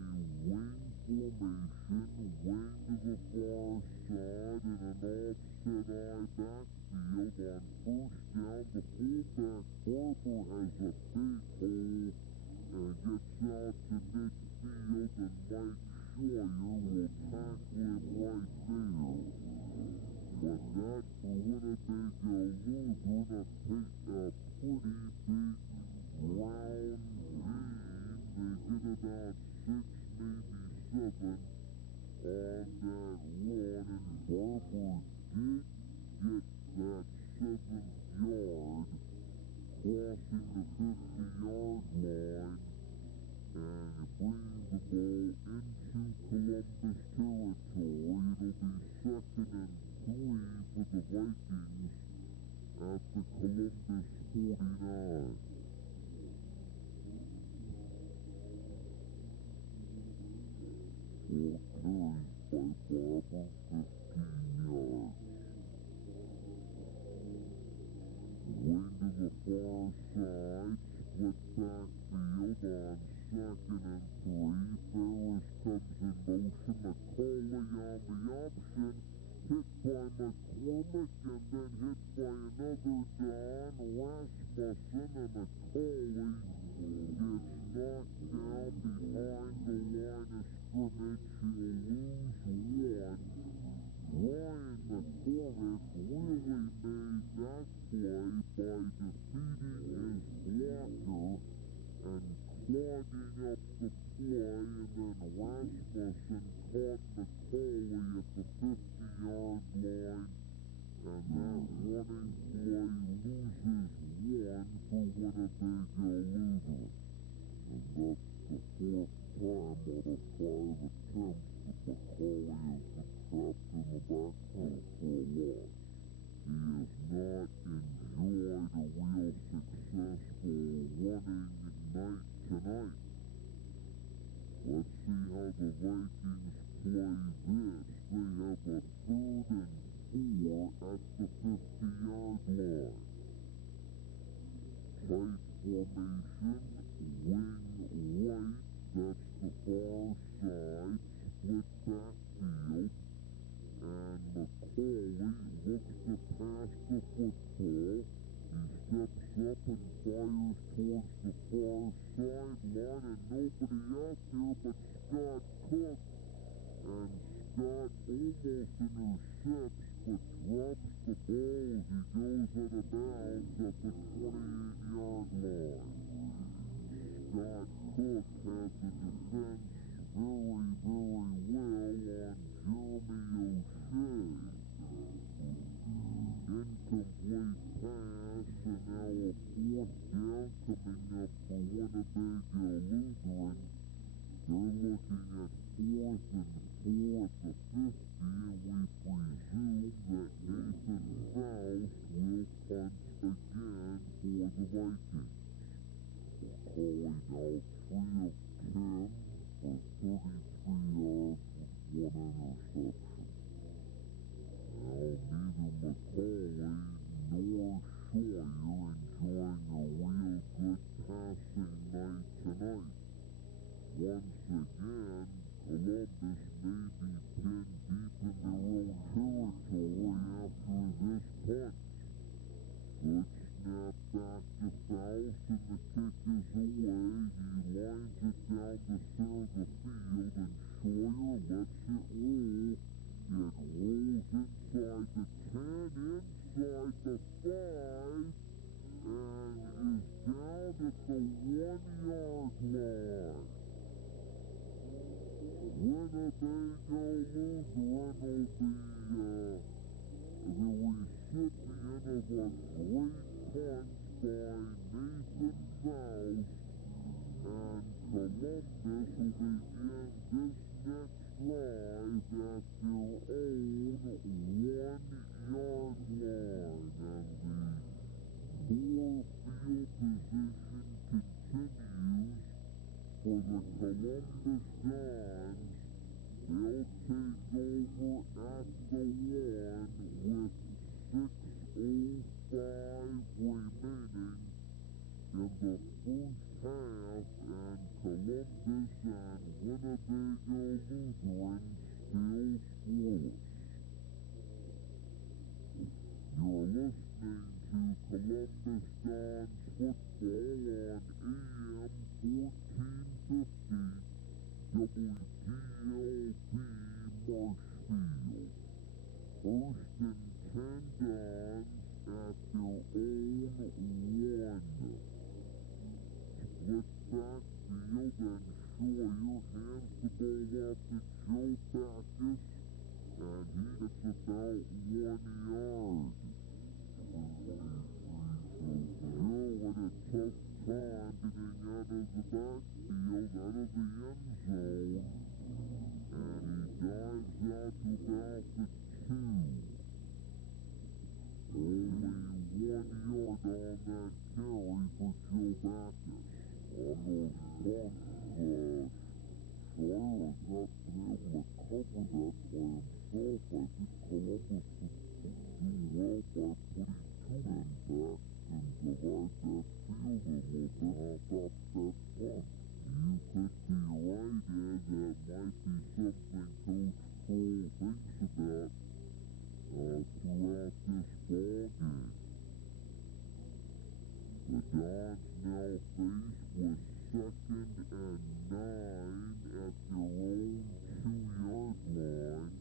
wing formation, wing to the far side in an offset eye backfield. On 1st down, the fullback Barber has a big hole and gets out to midfield, and Mike Scheuer will tackle him right there. But that for Winnebago Lutheran, a pretty big round gain. They get about 6, maybe 7 on that run, and Barber did get that 7th yard, crossing the 50-yard line, and bringing the ball into Columbus territory. It'll be 2nd and 3 for the Vikings at the Columbus 49. Four carries by Barber, 15 yards. Wing to the far side, split backfield on 2nd and 3. Ferris comes in motion. McAuley on the option. Hit by McCormick and then hit by another Don, Rasmussen, and McAuley gets knocked down behind the line of scrimmage. He'll lose 1. Ryan McCormick really made that play by defeating his blocker and clogging up the play, and then Rasmussen caught McAuley at the 50-yard line, and that running play loses 1 for Winnebago Lutheran. And that's the 4th time out of 5 attempts that McAuley has been trapped in the backfield for a loss. He Vikings play this. They have a 3rd and 4 at the 50-yard line. Tight formation, wing right, that's the far side, split backfield, and McAuley looks to pass the football. He steps up and fires towards the far sideline, and nobody out there but Scott Cook. And Scott almost intercepts, but drops the ball as he goes out of bounds at the 28-yard line. Scott Cook had the defense very, very well on Jereme Auchue. Incomplete pass, and now a 4th down coming up for Winnebago Lutheran. They're looking at 4th and 4 at the 50, and we presume that Nathan Faust will punt again for the Vikings. McAuley now 3 of 10 for 33 yards with 1 interception. Now neither McAuley nor Scheuer enjoying a real good passing night tonight. Once again, Columbus may be pinned deep in their own territory after this punt. Good snap back to Faust, and the kick is away. He lines it down the center of the field, and Scheuer lets it roll. It rolls inside the 10, inside the 5, and is down at the 1-yard line. Winnebago Lutheran will be the recipient of a great punt by Nathan Faust, and Columbus will begin this next drive at their own 1-yard line, and the poor field position continues for the Columbus Dons. They'll take over at the 1 with 6:05 remaining in the first half, and Columbus and Winnebago Lutheran still scoreless. You're listening to Columbus Dons football on AM 1450 WDLP Marshfield. 1st and 10 Dons at their own 1. Split backfield, and Scheuer hands the ball off to Joe Backaus, and he gets about 1 yard. Joe had a tough time getting out of the backfield, out of the end zone, and he dives out to about the 2. Only 1 yard on that carry for Joe Backaus. On those punts, Scheuer has not been able to cover that by himself. I think Columbus would do well by putting 2 men back and divide that field a little bit on top of that punt. You could be right, Ed. That might be something Coach Cole thinks about throughout this ball game. The Dons now faced with 2nd and 9 at their own 2-yard line.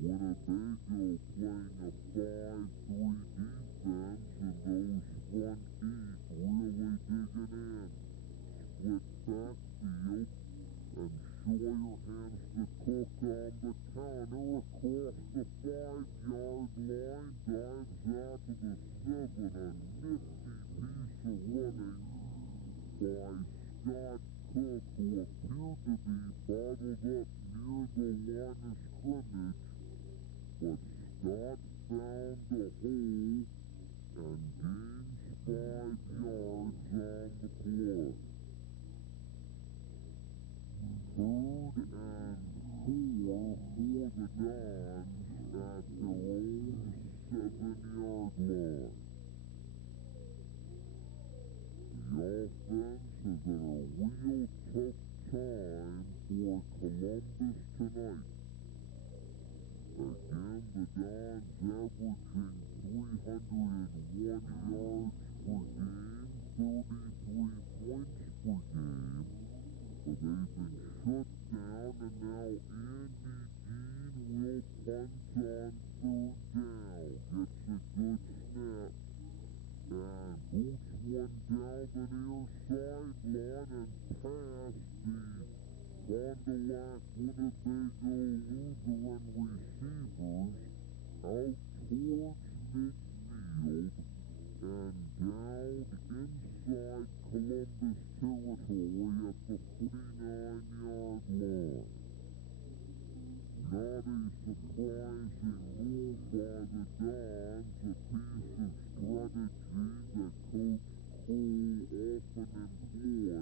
Winnebago playing a 5-3 defense, and those front 8 really digging in. Split backfield, and Scheuer hands the Cook on the counter across the 5-yard line, dives out to the 7, a nifty piece of running by Scott Cook, who appeared to be bottled up near the line of scrimmage, but Scott found the hole and gains 5 yards on the play. 3rd and the Dons at their own 7-yard line. The offense has had a real tough time for Columbus tonight. Again, the Dons averaging 301 yards per game, 33 points per game. But they've been shut down, and now Andy Dean will punt on 3rd down. Gets a good snap. And boots one down the near sideline and past the Fond du Lac Winnebago Lutheran receivers out towards midfield and down inside Columbus territory at the 49-yard line. Not a surprising move by the Dons, a piece of strategy that Coach Cole often employs,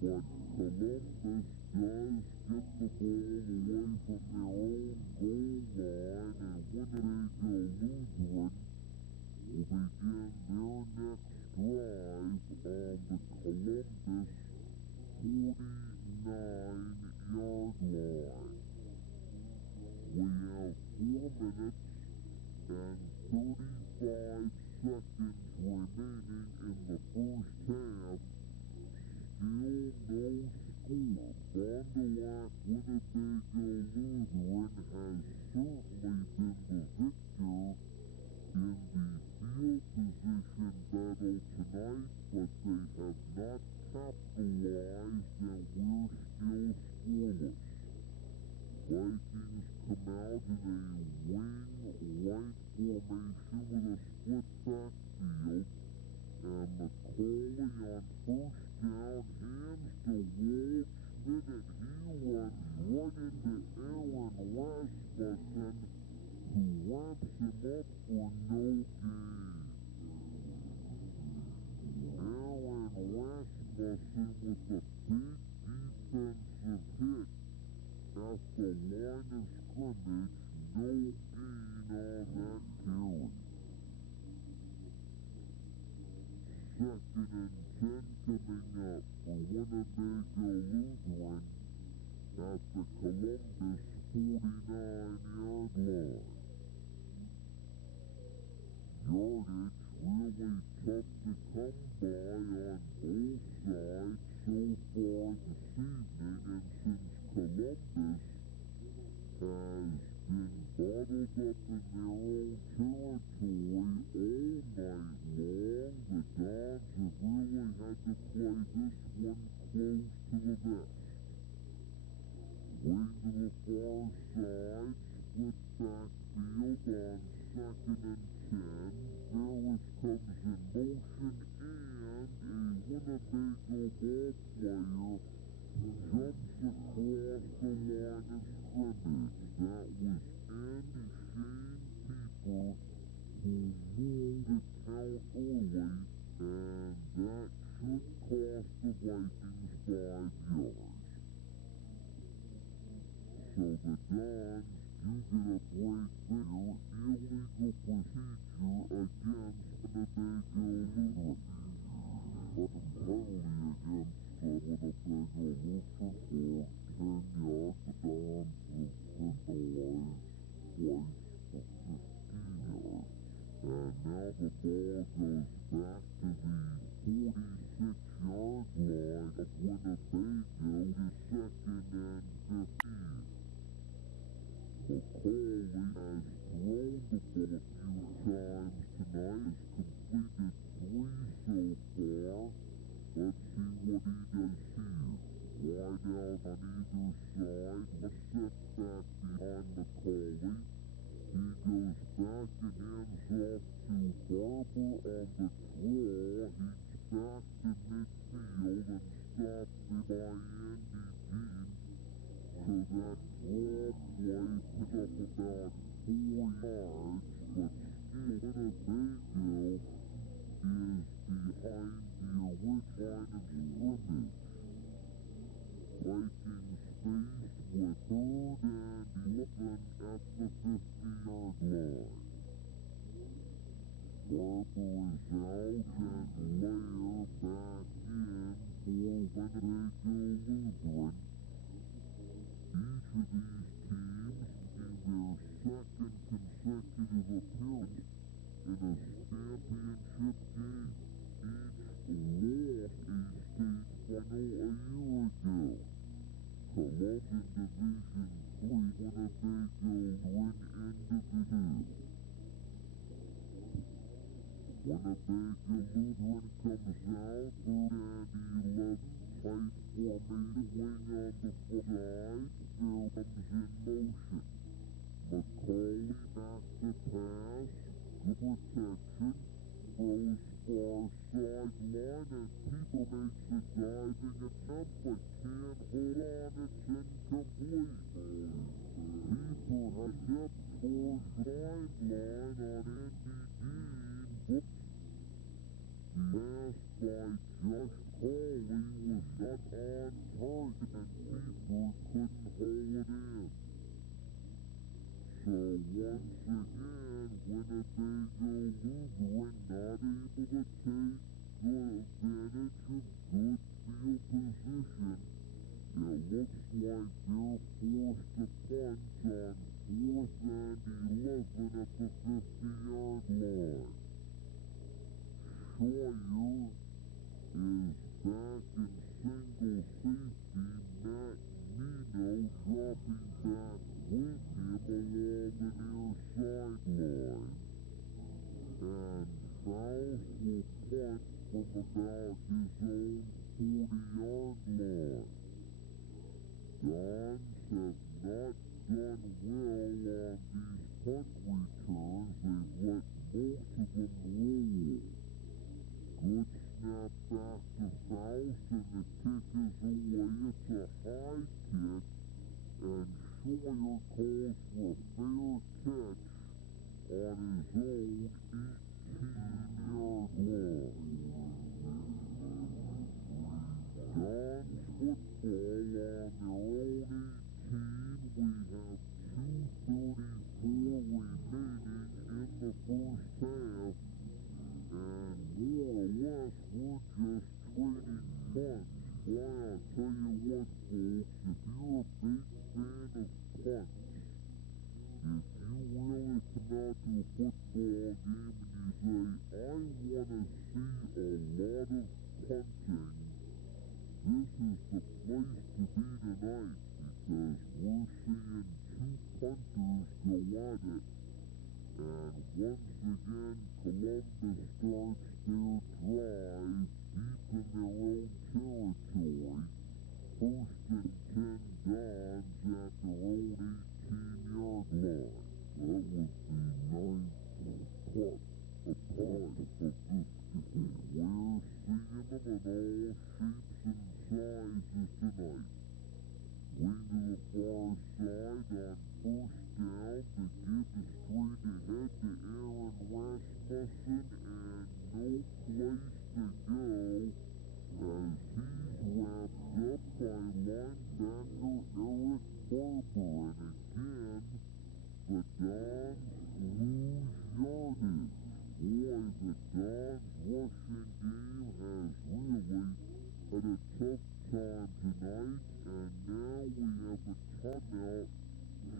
but Columbus does get the ball away from their own goal line, and Winnebago Lutheran will begin their next drive on the Columbus 49-yard line. We have 4 minutes and 35 seconds remaining in the first half. Still no score. Fond du Lac Winnebago Lutheran has certainly been the victor in the field position battle tonight, but they have not capitalized, and we're still scoreless. Vikings come out in a wing right formation with a split backfield, and McAuley on 1st down hands to Waldschmidt, and he runs right into Aaron Rasmussen, who wraps him up for no gain. Aaron Rasmussen with a big defensive hit at the line of scrimmage, no gain on that carry. 2nd and 10 coming up for Winnebago Lutheran at the Columbus 49-yard line. Yardage really tough to come by on both sides so far this evening, and since Columbus has been bottled up in their own territory all night long, the Dons have really had to play this one close to the vest. Way to the far side, split backfield on 2nd and 10. Ferris comes in motion, and a Winnebago ball player jumps across the line of scrimmage. That was Shane Pieper, who moved it out early, and that should cost the Vikings 5 yards. So the Dons do get a break there. Illegal procedure against Winnebago Lutheran. But entirely against Winnebago Lutheran for 10 yards. The Dons have been penalized twice for 15 yards. And now the ball goes back to the 46-yard line of Winnebago to 2nd and 15. McAuley has thrown the ball a few times tonight, has completed 3 so far. Let's see what he does here. Wide out on either side, a setback behind McAuley. He goes back and hands off to Barber on the draw. He's back to midfield and stopped by Andy Dean. So that draw play picks up about 4 yards, but still Winnebago is behind the original line of scrimmage. Vikings faced with 3rd and 11 at the 50-yard line. Barber is out and Loehr back in for Winnebago Lutheran. Each of these teams making their second consecutive appearance in a championship game. Each lost a state final a year ago. Columbia Division 3, Winnebago Lutheran in Division 2. Winnebago Lutheran comes out, 3rd and 11, tight formation, wing on the far side, there comes in motion. McAuley back to pass, good protection, throws far sideline, and Pieper makes a diving attempt, but can't hold on, it's incomplete. Pieper has stepped towards sideline on Andy Dean, but pass by Josh McAuley was not on target, and Pieper couldn't hold it in. So once again, Winnebago Lutheran not able to take good advantage of good field position. It looks like they're forced to punt on 4th and 11 at the 50-yard line. Scheuer is back in single safety. Matt Nino dropping back with him along the near sideline. And Faust will punt from about his own 40-yard line. Dons have not done well on these punt returns. They've let most of them roll. Good snap back to Faust, and the kick is away. It's a high kick, and Scheuer calls for a fair catch on his own 18-yard line. Dons football on their own 18. We have 2:34 remaining in the first half. And more or less, we're just trading punts. Why, I'll tell you what, folks, if you're a big fan of punts, if you really come out to a football game and you say, I want to see a lot of punting, this is the place to be tonight, because we're seeing 2 punters go at it. And once again, Columbus starts their drive deep in their own territory. 1st and 10 Dons at their own 18-yard line. That was the 9th punt of this game. We're seeing them in all shapes and sizes tonight. Wing to the far side on 1st down. The give is straight ahead to Aaron Rasmussen, and no place to go as he's wrapped up by linebacker Eric Barber. And again, the Dons lose yardage. Boy, the Dons rushing game has really had a tough time tonight, and now we have a timeout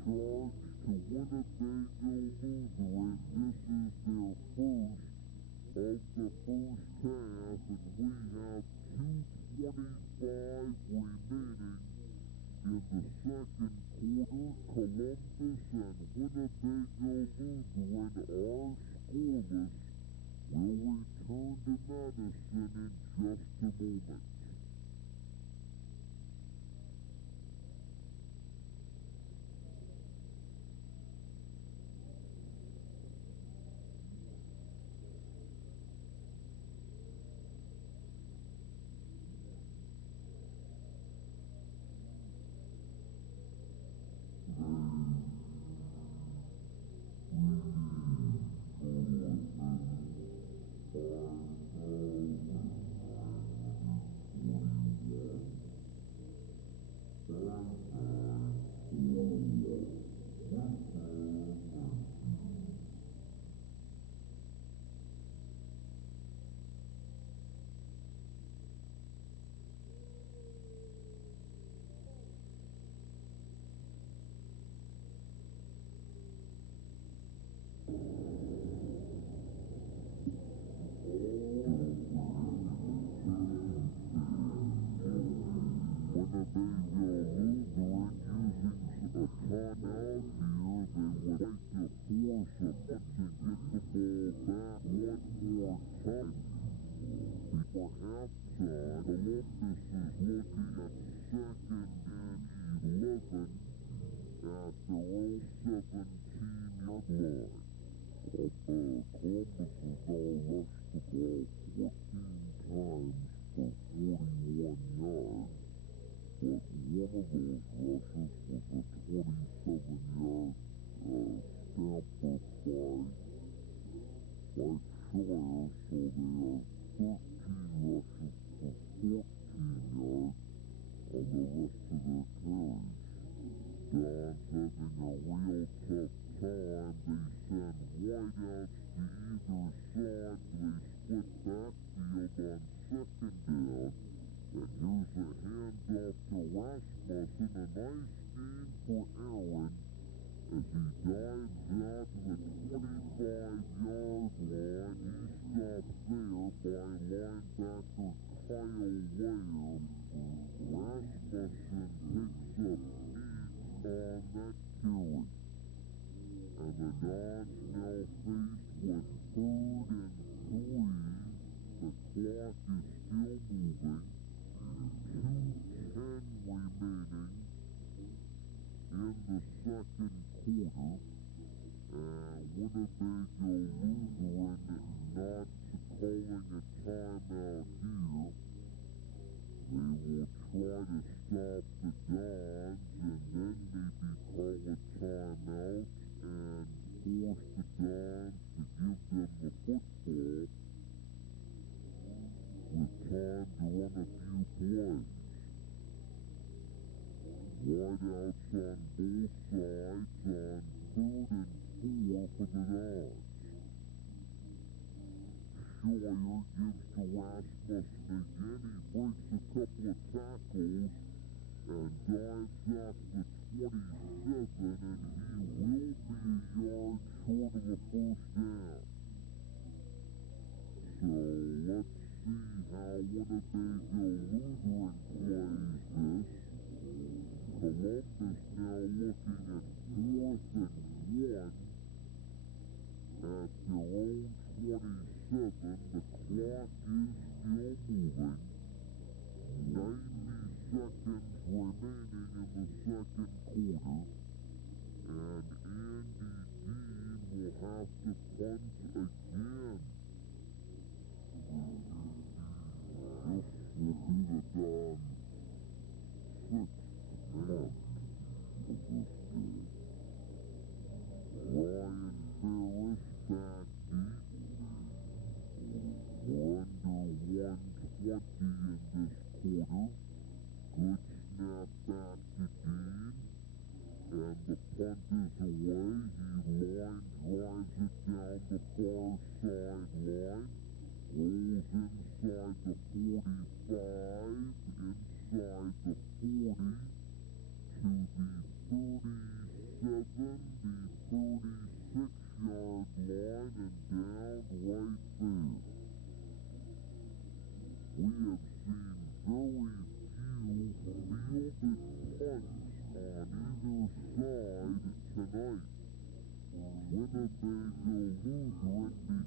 charge to Winnebago Lutheran. This is their first of the first half, and we have 2:25 remaining in the second quarter. Columbus and Winnebago Lutheran are scoreless. We'll return to Madison in just a moment. back one more time. Before halftime, Columbus is looking at 2nd and 11 at their own 17-yard line. Columbus has now rushed the ball 14 times for 41 yards, but one of those rushes was a 27-yard stamper by Scheuer, so they are 13 rushes for 14 yards on the rest of their carries. Don's having a real tough time. They send wideouts to either side. They split backfield on 2nd down. And here's a handoff to Rasmussen. A nice gain for Aaron as he dives out to the 25-yard line. He stops there by linebacker Kyle Loehr. Rasmussen picks up 8 on that carry. And the Dons now faced with 3rd and 3. The clock is still moving. 2:10 remaining in the 2nd quarter. And Winnebago Lutheran not calling a timeout here. They will try to stop the Dons and then maybe call a timeout and force the Dons to give them the football with time to run a few plays. Wideouts on both sides on 3rd and 4 for the Dons. Scheuer gives to Rasmussen again. He breaks a couple of tackles and dives off the 27, and he will be a yard short of the 1st down. So let's see how Winnebago Lutheran plays this. Columbus now looking at 4th and 1 at their own 27. The clock is still moving. 90 seconds remaining in the 2nd quarter. And Andy Dean will have to punt again. This will be the Dons' 6th punt of this game. Ryan Ferris back deep. We're under 120 in this quarter. Good snap back to Dean. And the punt is away. He line drives it down the far sideline. Rolls inside the 45, inside the 40, to the 37, the 36-yard line, and down right there. We have seen very few fielded punts on either side tonight. Winnebago Lutheran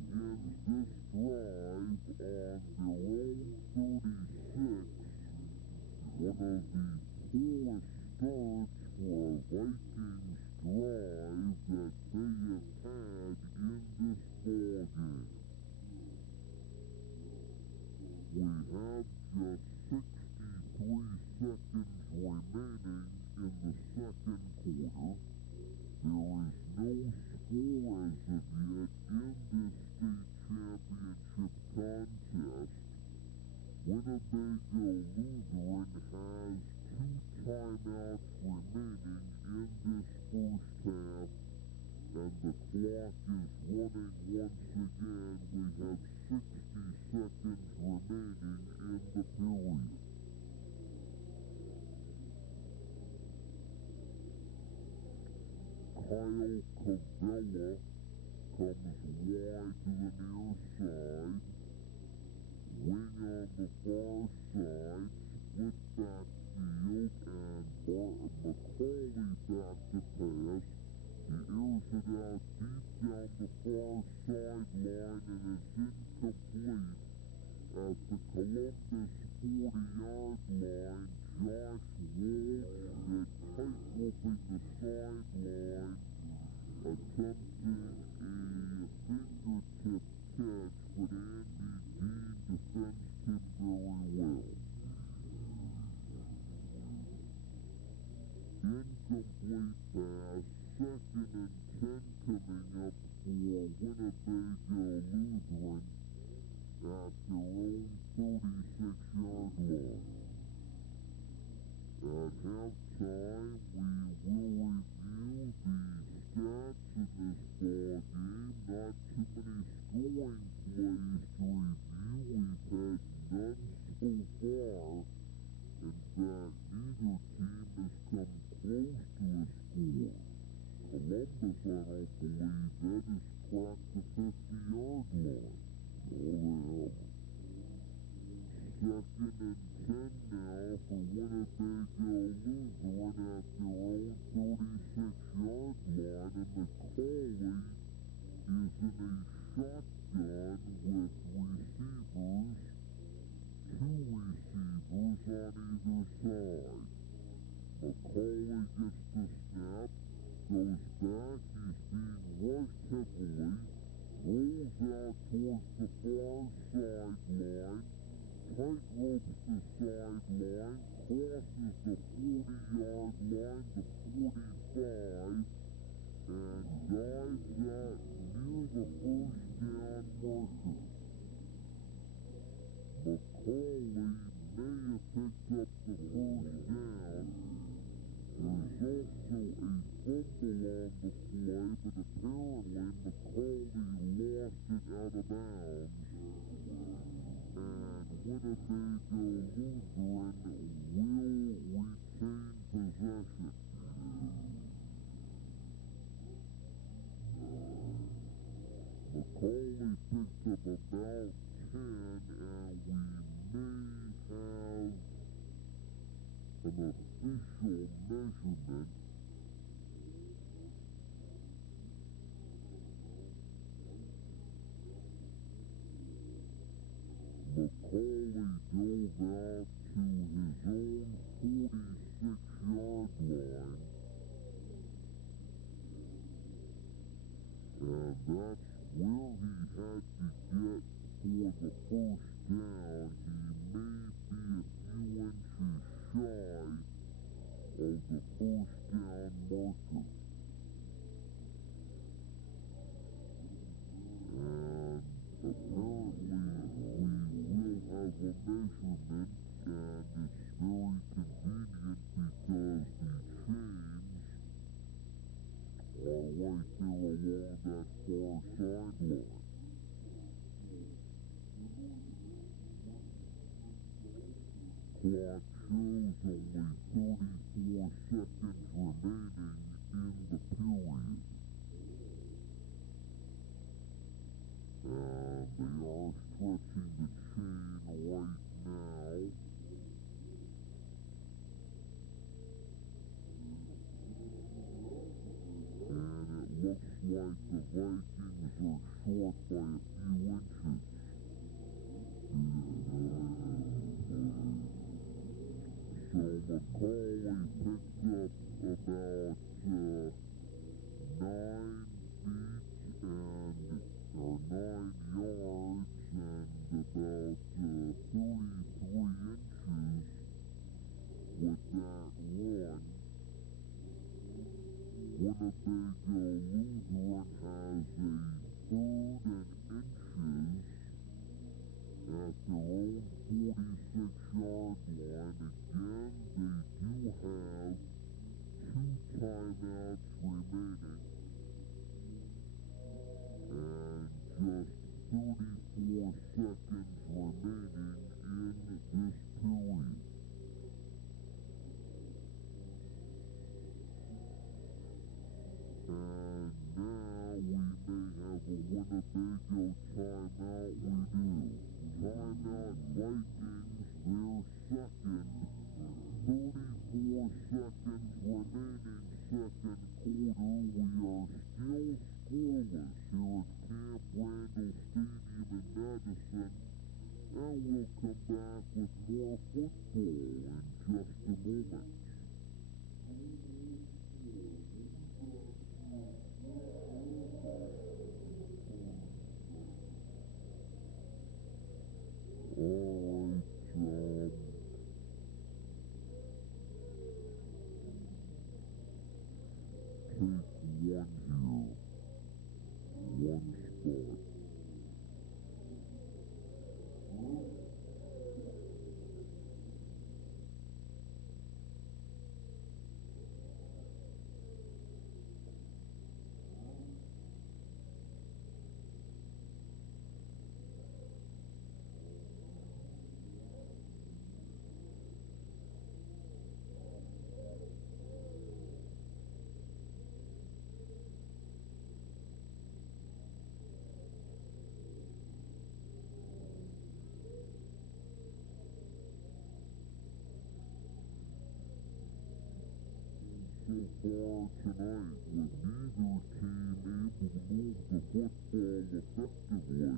begins this drive on their own 36, one of the poorest starts for a Vikings drive that they have had in this ballgame. We have just 63 seconds remaining in the 2nd quarter. There is no score as of yet in this state championship contest. Winnebago Lutheran has 2 timeouts remaining in this 1st half, and the clock is running once again. We have 60 seconds remaining in the period. Kyle Kivela comes wide to the near side. Wing on the far side, split backfield, and McAuley back to pass. He airs it out deep down the far sideline, and it's incomplete. At the Columbus 40-yard line, Josh Waldschmidt tightroping the sideline, attempting a fingertip catch, but Andy Dean defends him very well. Incomplete pass, 2nd and 10 coming up for Winnebago Lutheran at their own 36-yard line. At halftime, we will review the stats in this ball game. Not too many scoring plays to review. We've had none so far. In fact, neither team has come close to a score. Columbus, I don't believe that has cracked the 50-yard line. Oh, they haven't. 2nd and 10 now for Winnebago Lutheran at their own 36-yard line, and McAuley is in a shotgun with receivers, 2 receivers on either side. McAuley gets the snap, goes back, he's being rushed heavily, rolls out towards the far sideline, tightropes the sideline, crosses the 40-yard line to 45, and dives out near the first down marker. McAuley may have picked up the first down. There's also a fumble on the play, but apparently McAuley lost it out of bounds. And Winnebago Lutheran will retain possession. McAuley picked up about 10, and we may have an official measurement. McAuley dove out to his own 46-yard line, and that's where he had to get for the first down. He may be a few inches shy of the first down marker. And apparently we will have a measurement, and it's very convenient because the chains are right there along that far sideline. Clock shows only 34 seconds remaining in the period. And they are stretching the chain right now. And it looks like the Vikings are short by a few inches. So McAuley picked up about 9 feet or 9 yards and about 33 inches with that run. Winnebago Lutheran has a 3rd and inches at their own 46-yard line. Again, they do have 2 timeouts remaining and just 34 seconds remaining in this period. And now we may have a Winnebago timeout. We do. Timeout Vikings, their second. 34 seconds remaining second quarter. We are still scoreless here at Camp Randall Stadium in Madison. And we'll come back with more football in just a moment. So far tonight, with neither team able to move the football effectively,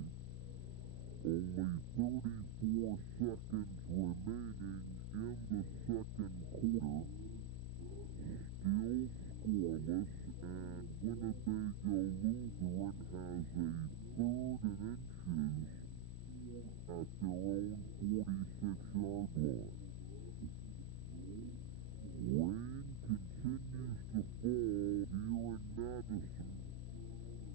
only 34 seconds remaining in the second quarter, still scoreless, and Winnebago Lutheran has a 3rd and inches at their own 46-yard line. Rain continues to fall here in Madison.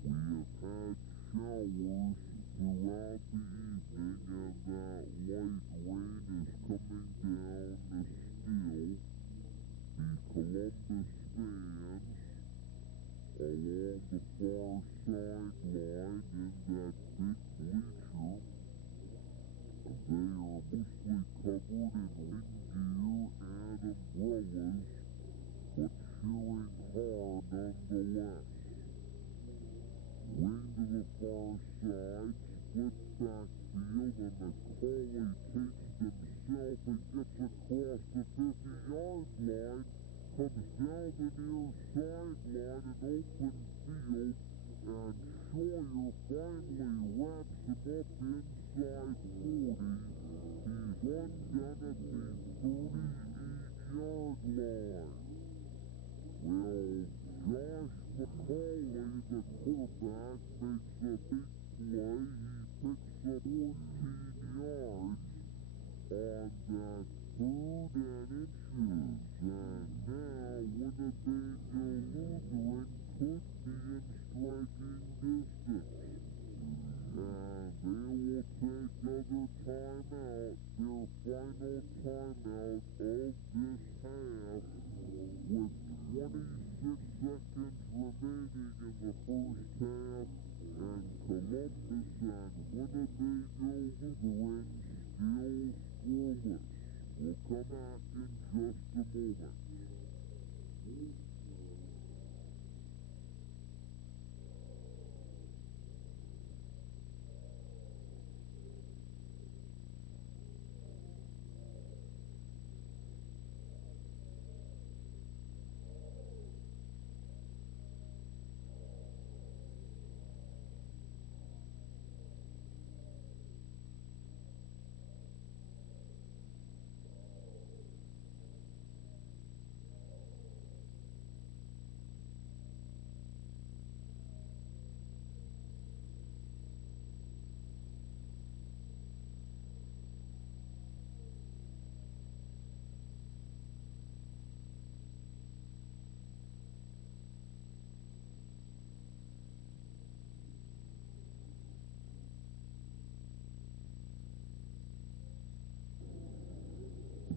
We have had showers throughout the evening, and that light rain is coming down still. The Columbus fans along the far sideline in that big bleacher, they are mostly covered in rain gear and umbrellas, but cheering hard nonetheless. Wing to the far side, split backfield, and McAuley takes himself and gets across the 50-yard line, comes down the near sideline, an open field, and Scheuer finally wraps him up inside 40. He's run down at the 38-yard line. Well, Josh McAuley, the quarterback, makes a big play. He picks up 14 yards on that 3rd and inches. And now Winnebago Lutheran could be in striking distance. And they will take another timeout, their final timeout of this half, with 26 seconds remaining in the first half, and Columbus and Winnebago Lutheran still scoreless. We'll come back in just a moment.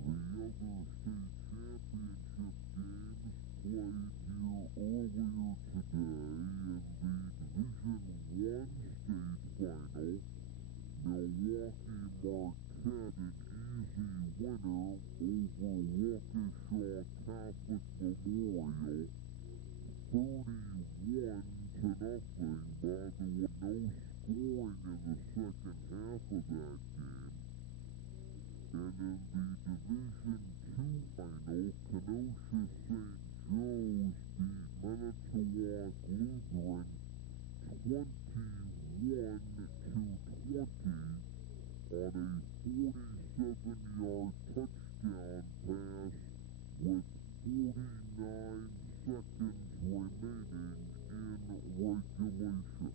The other state championship games played here earlier today in the Division I state final. Milwaukee Marquette an easy winner over Waukesha Catholic Memorial, 31-0. By the way, no scoring in the second half of that game. And in the Division II final, Kenosha St. Joe's beat Manitowoc Lutheran 21-20 on a 47-yard touchdown pass with 49 seconds remaining in regulation.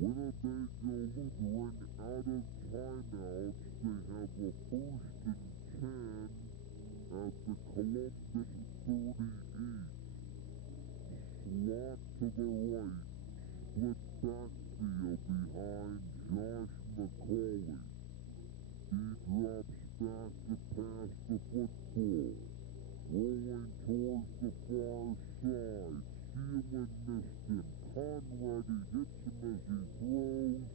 Winnebago Lutheran out of timeouts. They have a 1st and 10 at the Columbus 38. Slot to the right. Split backfield behind McAuley. He drops back to pass the football. Rolling towards the far side. Seaman missed him. Konrardy hits him as he throws,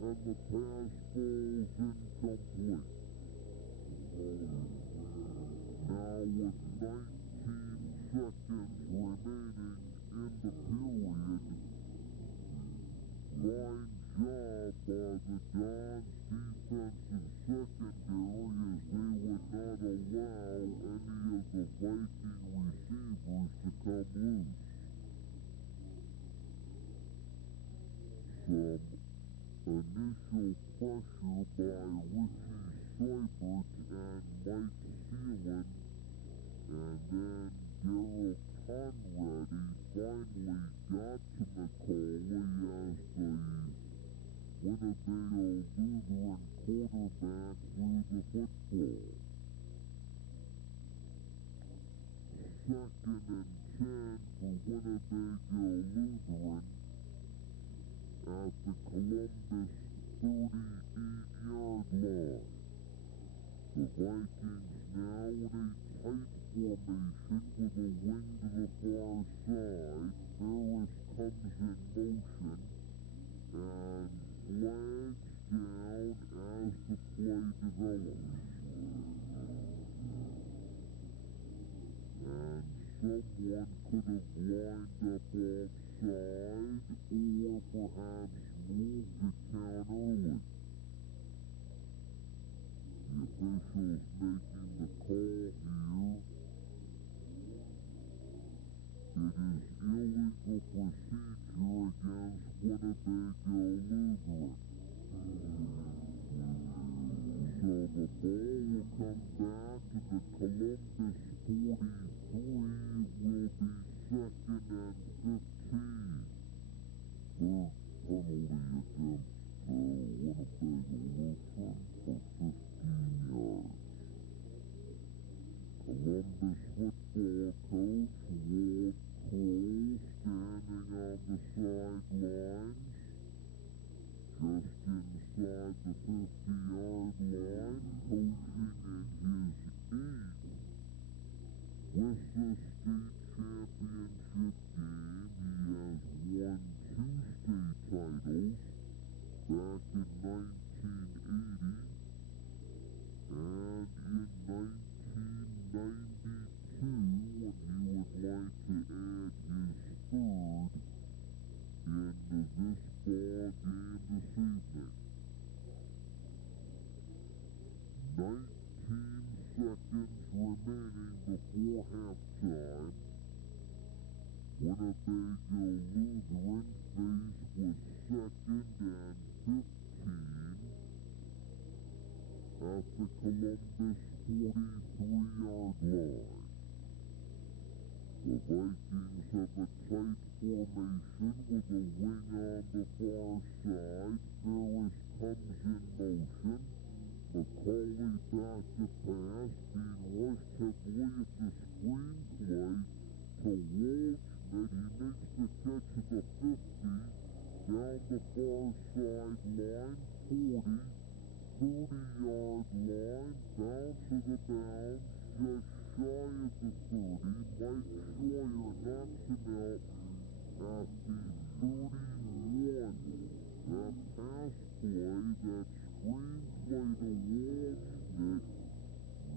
and the pass falls incomplete. Now with 19 seconds remaining in the period, fine job by the Dons defensive secondary as they would not allow any of the Viking receivers to come loose. Some initial pressure by Richie Seibert and Mike Seaman, and then Daryl Konrardy finally got to McAuley as the Winnebago Lutheran quarterback threw the football. 2nd and 10 for Winnebago Lutheran at the Columbus 38-yard line. The Vikings now in a tight formation with a wing to the far side. Harris comes in motion and flags down as the play develops. And someone could have lined up offside or perhaps moved the count early. The officials making the call here. It is illegal procedure against Winnebago Lutheran. So the ball will come back to the Columbus 43, will be 2nd and 15. Third penalty against Winnebago Lutheran for 15 yards. Columbus football coach Wald standing on the sidelines, just inside the 50-yard line, coaching in his 8th WISAA state championship game. He has won 2 state titles back in 1980 and in 1992, when he would like to add his 3rd into this ball game this evening. 19 seconds remaining before halftime. Winnebago Lutheran faced with 2nd and 15 at the Columbus 43-yard line. The Vikings have a tight formation with a wing on the far side. Harris comes in motion. McAuley back to pass, being rushed heavily at the screen play to Waldschmidt. He makes the catch at the 50, down the far sideline, 40, 30-yard line, bounce of the bounds, just shy of the 30. Mike Scheuer knocks him out at the 31. That pass play, that screen play to Waldschmidt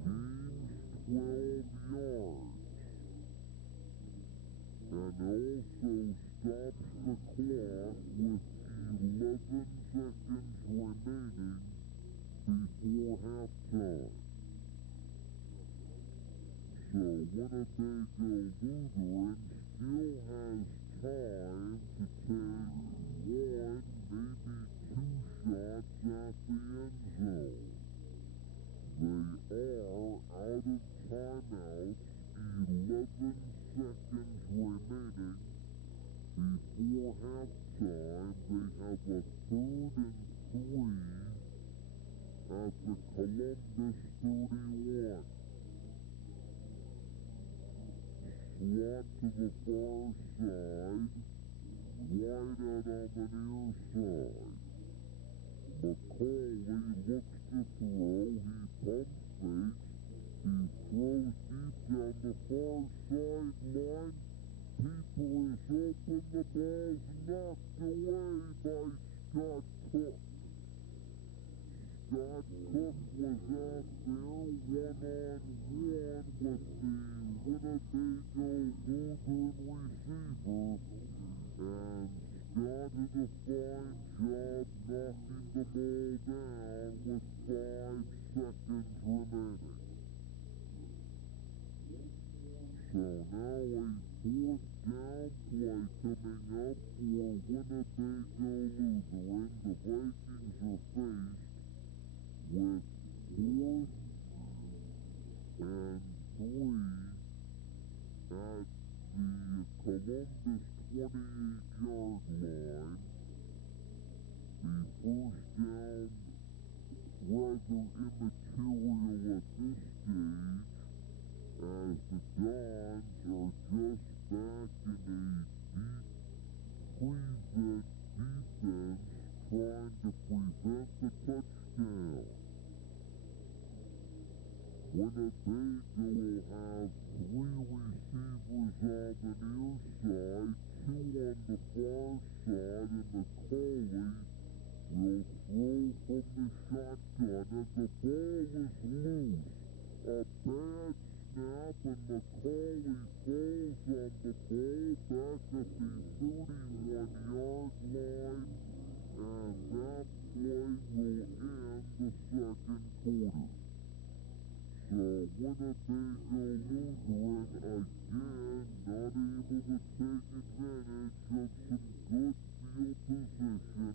gains 12 yards. And also stops the clock with 11 seconds remaining before halftime. So Winnebago Lutheran still has time to take one, maybe two shots at the end zone. They are out of timeouts, 11 seconds remaining before halftime. They have a 3rd and 3 at the Columbus 31. Slot to the far side, wide out on the near side. McAuley looks to throw, he pump fakes, he throws deep down the far sideline. Pieper is open, the ball's knocked away by Scott Cook. Scott Cook was out there one-on-one with the Winnebago Lutheran receiver, and Scott did a fine job knocking the ball down with 5 seconds remaining. So now a 4th down play coming up for Winnebago Lutheran. The Vikings are faced with 4th and 3 at the Columbus 28-yard line. The first down rather immaterial at this stage, as the Dons are just back in a deep pre-vet defense trying to prevent the touchdown. Winnebago will have 3 receivers on the near side, 2 on the far side, and McAuley will throw from the shotgun, and the ball is loose. A bad snap, and McAuley falls on the ball back at the 31-yard line, and that play will end the second quarter. So Winnebago Lutheran again not able to take advantage of some good field position,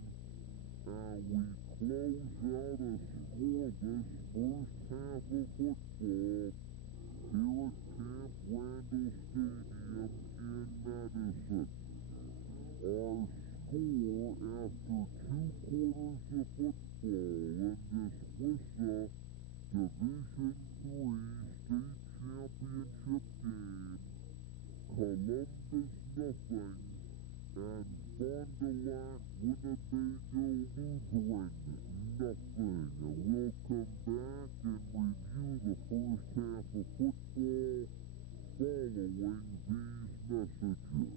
and we close out a scoreless first half of football here at Camp Randall Stadium in Madison. Our score after 2 quarters of football in this WISAA Division III State Championship game: Columbus nothing, and Fond du Lac Winnebago Lutheran nothing. And we'll come back and review the first half of football following these messages.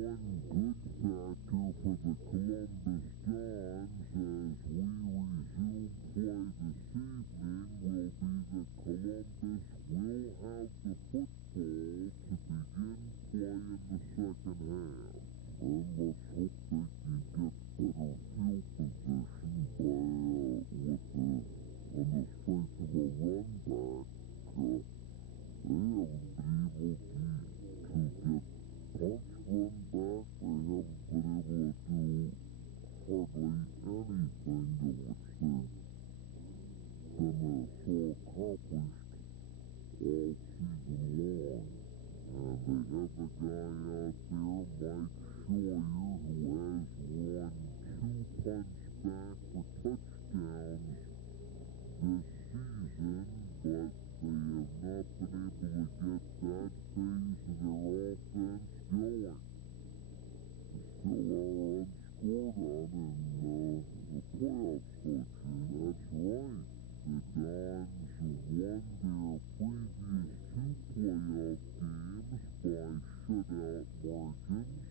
one good factor for the Columbus Dons as we resume play this evening will be that Columbus will have the football to begin play in the second half. And let's hope they can get better field position on the strength of a run back. They haven't been able to get punts run back. They haven't been able to do hardly anything to which they've been so accomplished all season long. And they have a guy out there, Scheuer, who has won 2 punts back for touchdowns this season, but they have not been able to get that phase of their offense going. They still are unscored on in the playoffs, coach. That's right. The Dons won their previous 2 playoff games by shutout margins,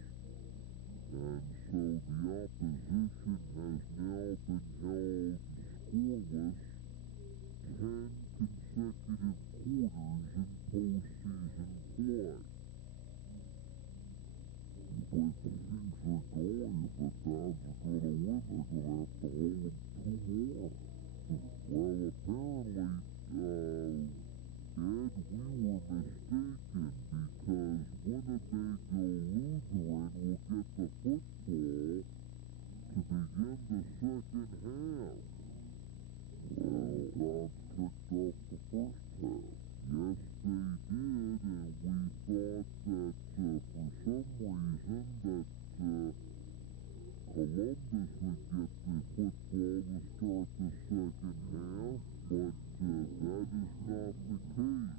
and so the opposition has now been held scoreless 10 consecutive quarters in postseason play. If things are going, if the Dons are going to win, they're going to have to hold them 2 more. Well, apparently, Ed, we were mistaken because Winnebago Lutheran will get the football to begin the second half. Well, Dons kicked off the first half. Yes, they did, and we thought that for some reason that Columbus would get the football to start the second half, but that is not the case.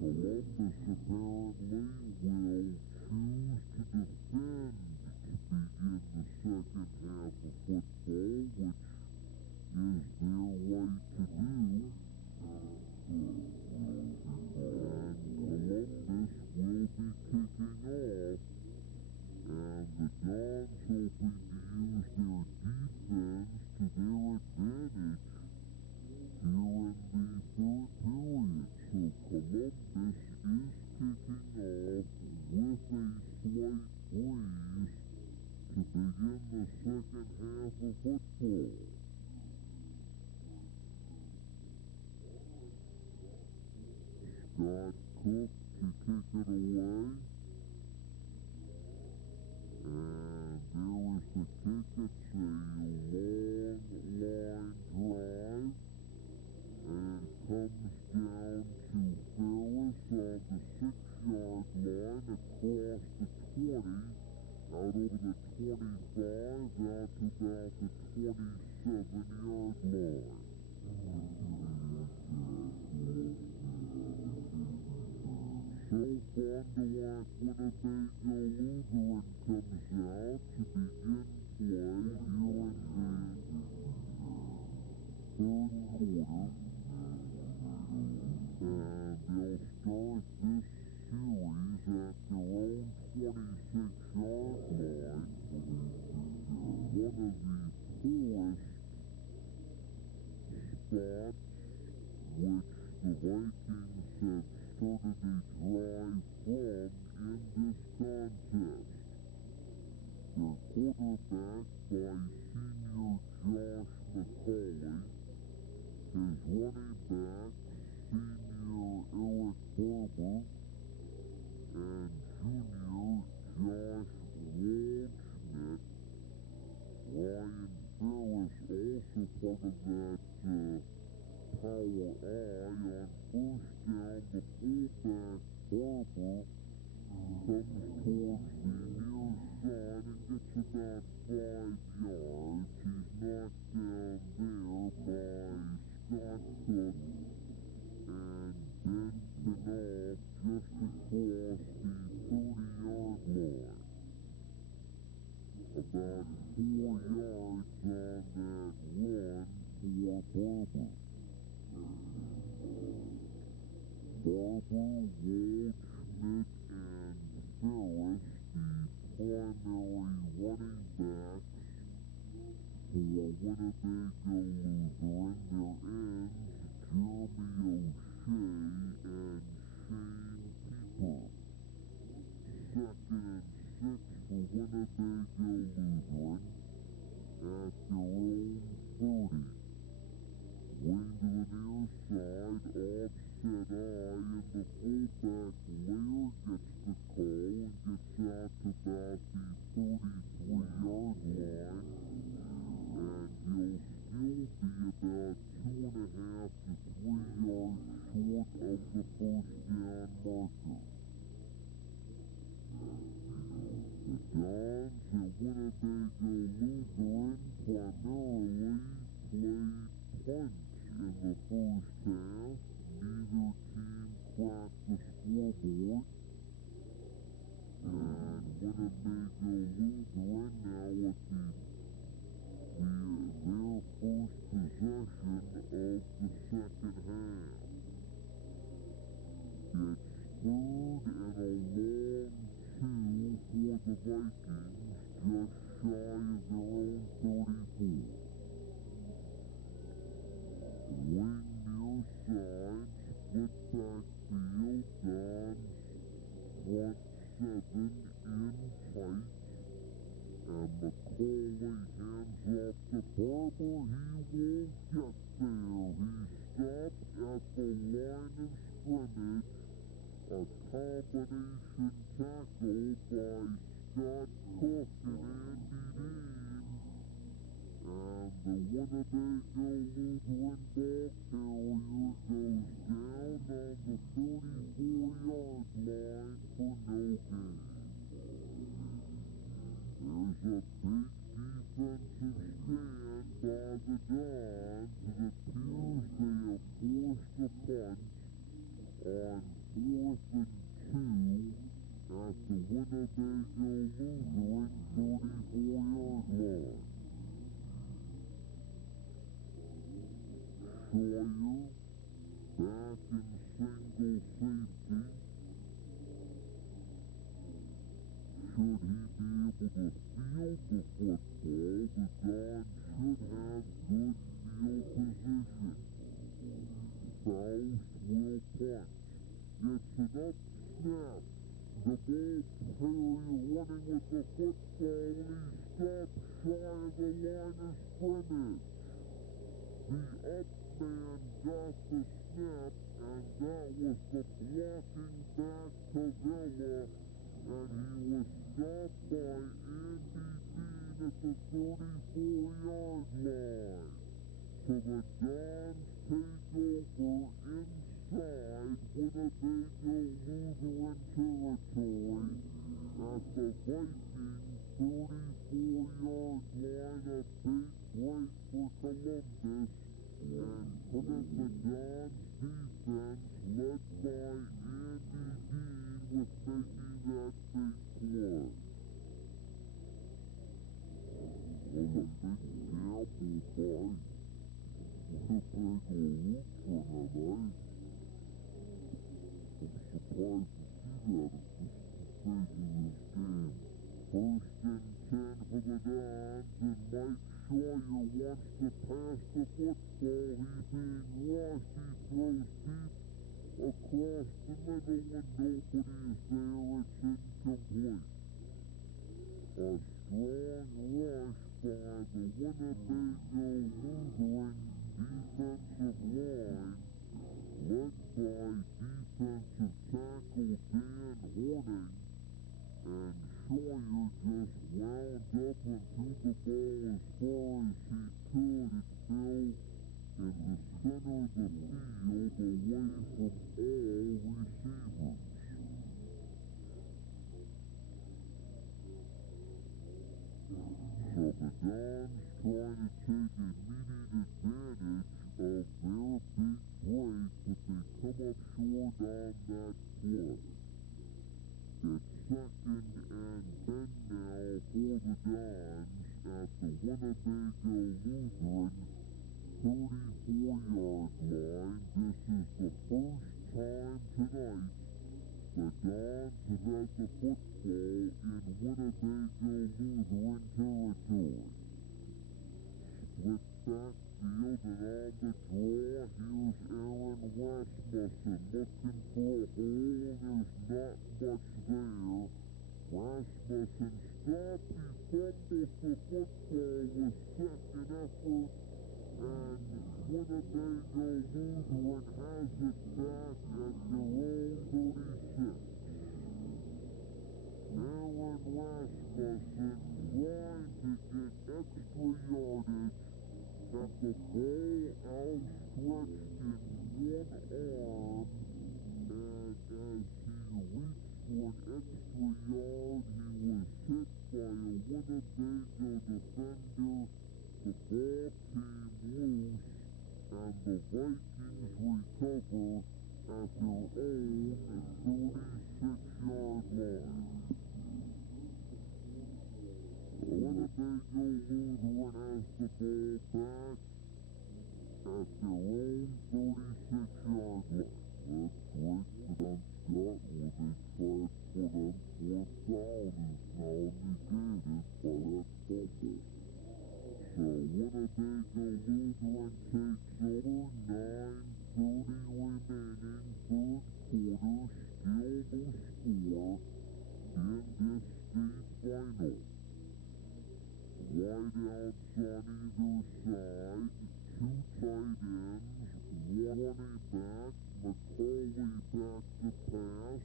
Columbus apparently will choose to defend to begin the second half of football, which is their right to do. And Columbus will be kicking off, and the Dons hoping to use their defense to their advantage here in the third period. So Columbus is kicking off with a slight breeze to begin the second half of football. Scot Cook to kick it away. And there is the kick. It's a long line drive. And it comes down to Ferris on the 6-yard line across the 20, out over the 25, out to about the 27-yard line. So Fond du Lac Winnebago Lutheran comes out to begin play here in the third quarter. And they'll start this series at their own 26-yard line. One of the poorest spots which the Vikings have started a drive from in this contest. Their quarterback by senior Josh McAuley, his running back senior Eric Barber, and junior Josh Waldschmidt. Ryan Ferris also part of that power eye. On first down, the fullback Barber comes towards the near side and gets about 5 yards. He's knocked down there by Scot Cook and Ben Knopf just across the 30-yard line. About 4 yards on that run for Barber. Barber, Waldschmidt, and Ferris For Winnebago Lutheran, their ends, Jereme, Auchue, and Pieper. Second and 6 for Winnebago Lutheran at their own 30. Wing to the near side, offset eye, and the fullback Loehr gets the call and gets out to about the 33-yard line, and he'll still be about 2.5 to 3 yards short of the first down marker. The Dons at Winnebago Lutheran primarily played punts in the first half. Neither team cracked the scoreboard. And Winnebago Lutheran now with their first possession of the second half. It's 3rd and a long 2 for the Vikings, just shy of their own 34. Wing near side, split backfield, Dons front 7 in tight, and McAuley hands off to Barber. He won't get there. He stopped at the line of scrimmage. A combination tackle by Scot, Cook, and Andy Dean. And the Winnebago Lutheran ball carrier goes down on the 34-yard line for no gain. There's a big defensive stand by the Dons. It appears they have forced a punt on 4th and 2 at the Winnebago Lutheran 34-yard line. Scheuer back in single safety. Should he be able to field the football, the Dons should have good field position. Faust will punt. It's an up snap. The ball carrier running with the football, and he stops shy of the line of scrimmage. The up man got the snap, and that was the blocking back Kivela, and he was stopped by Andy Dean at the 34-yard line. So the Dons take over inside Winnebago Lutheran territory at the Vikings 34-yard line. A big break for Columbus, and put the Dons defense led by Andy Dean with making that big play. Was a big gamble by Winnebago Lutheran tonight. I'm surprised to see that at this stage of this game. 1st and 10 for the Dons, and Scheuer wants to pass the football. He's being rushed. He throws deep across the middle, and nobody is there. It's incomplete. A strong rush by the Winnebago Lutheran defensive line, led by defensive tackle Dan Horning, and Scheuer just wound up and threw the ball as far as he could. It fell in the center of the field away from all receivers. So the Dons trying to take immediate advantage of their big break, but they come up short on that play. It's 2nd and 10 now for the Dons at the Winnebago Lutheran 34-yard line. This is the first time tonight the Dons have had the football in Winnebago Lutheran territory. backfield, and on the draw, here's Aaron Rasmussen looking for a hole, and there's not much there. Rasmussen stopped, he fumbles the football with second effort, and Winnebago Lutheran has it back at their own 36. Aaron Rasmussen trying to get extra yardage, got the ball outstretched in one arm, and as he reached for an extra yard, he was hit by a Winnebago defender. The ball came loose, and the Vikings recover at their own 36-yard line. Winnebago Lutheran has the ball back at their own 36-yard line. That breaks it on Scot when they tried for them. Fourth down is now negated by that fumble. So Winnebago Lutheran takes over, 9:30 remaining, third quarter, still no score in this state final. Wideouts on either side, two tight ends, one running back, McAuley back to pass,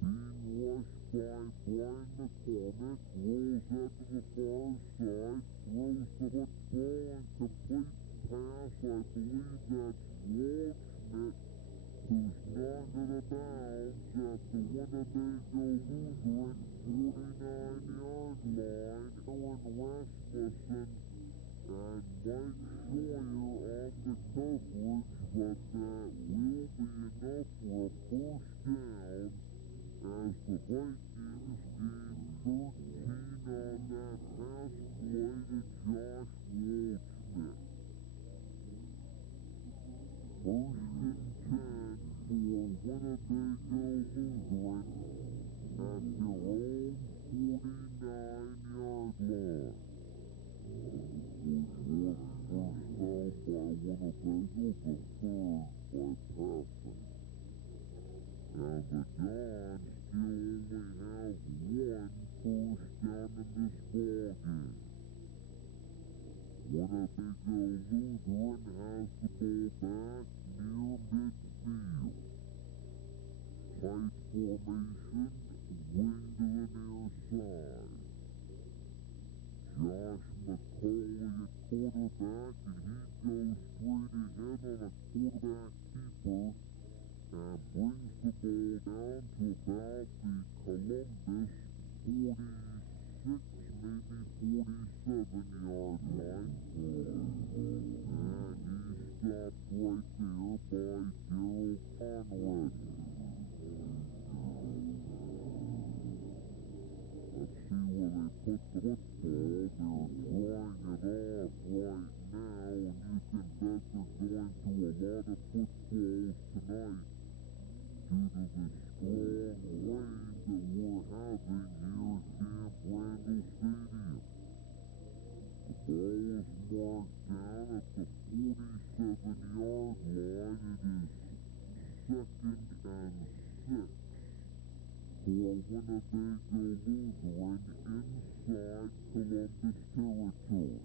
being rushed by Brian McCormick, rolls out to the far side, throws the football, and complete pass. I believe that's Waldschmidt, who's knocked out of bounds at the Winnebago Lutheran 49-yard line. Aaron Rasmussen and Mike Scheuer on the coverage, but that will be enough for a first down as the Vikings gain 13 on that pass play to Josh Waldschmidt. First and 10 for Winnebago Lutheran at their own 49-yard line. Which was first down by Winnebago, the third by passing. And the Dons still only have one first down in this ballgame. Winnebago Lutheran has the ball back near midfield. Tight formation, wing to the near side. Josh McAuley at quarterback, and he goes straight ahead on a quarterback keeper and brings the ball down to about the Columbus 46, maybe 47-yard line. And he's stopped right there by Daryl Konrardy. Let's see where they put the football. They're drawing it off right now, and you can bet they're going to a lot of footballs tonight due to the strong rain that we're having here at Camp Randall Stadium. The ball is marked down at the 47-yard line. It is 2nd and 6 for Winnebago Lutheran inside Columbus territory.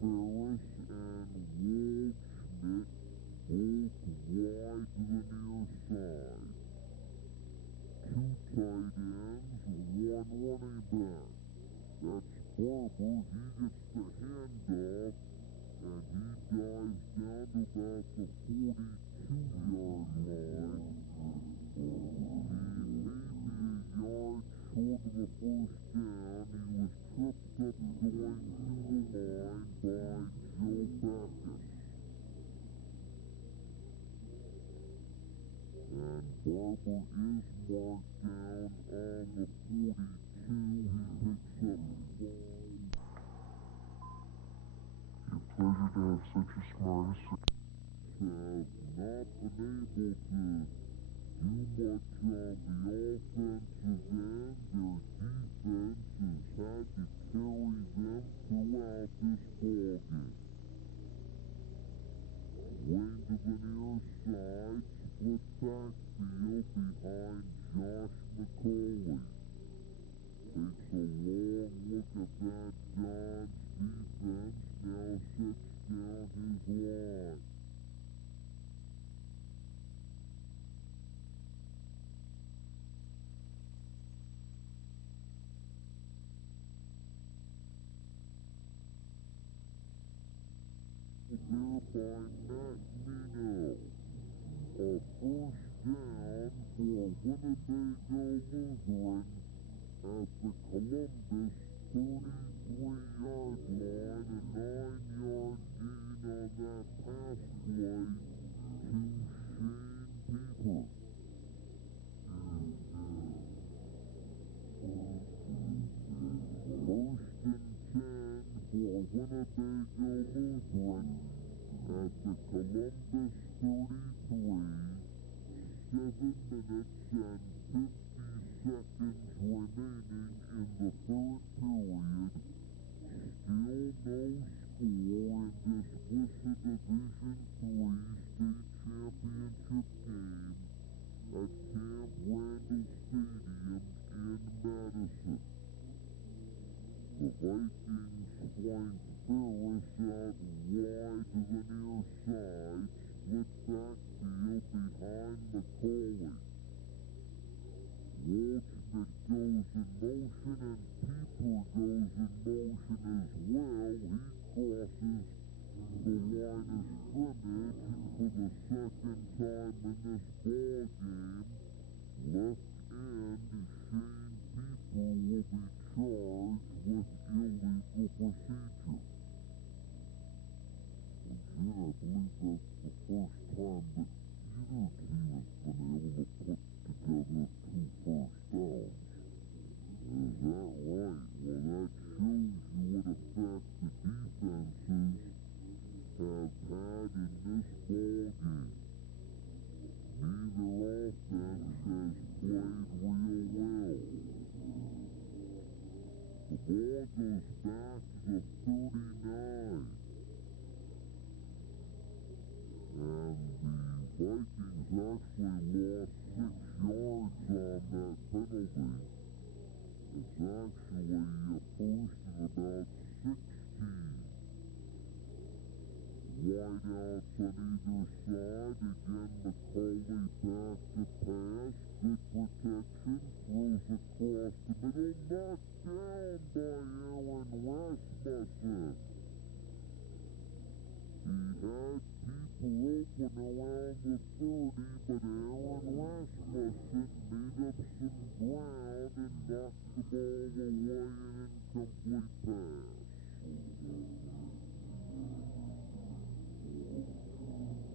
Ferris and Waldschmidt both wide to the near side. Two tight ends, one running back. That's Barber. He gets the handoff, and he dives down to about the 42-yard line. He may be a yard short of the first down. He was tripped up going to the line by Backaus. And Barber is marked down on the 42. He picks up 5. Your pleasure to have such a smart assistant. Have not been able to do much on the offensive end. Their defense has had to carry them throughout about this ballgame. Wing to the near side, split backfield behind Josh McAuley. Takes a long look at that Dodge defense, now sets down his line. There by Matt Nino. A first down for Winnebago Lutheran at the Columbus 33-yard line, a 9-yard gain on that pass play to Shane Pieper. First and 10 for Winnebago Lutheran at the Columbus 33. 7 minutes and 50 seconds remaining in the third period. Still no score in this WISAA Division III state championship game at Camp Randall Stadium in Madison. The Vikings flank Ferris out wide to the near side, split backfield behind McAuley. Waldschmidt goes in motion and Pieper goes in motion as well. He crosses the line of scrimmage for the second time in this ball game. Left end Shane Pieper will be charged with illegal procedure. Again, I believe that's the first time that either team has been able to put together 2 first downs. Is that right? Well, that shows you what effect the defenses have had in this ball game. Neither offense has played real well. The ball goes back to the 39. And the Vikings actually lost 6 yards on that penalty. It's actually a first and about 16. Wideouts on either side. Again, McAuley back to pass. Good protection. Throws across the middle. Knocked down by Rasmussen. He had people open around the 30, but Rasmussen made up some ground and knocked the ball away in an incomplete pass.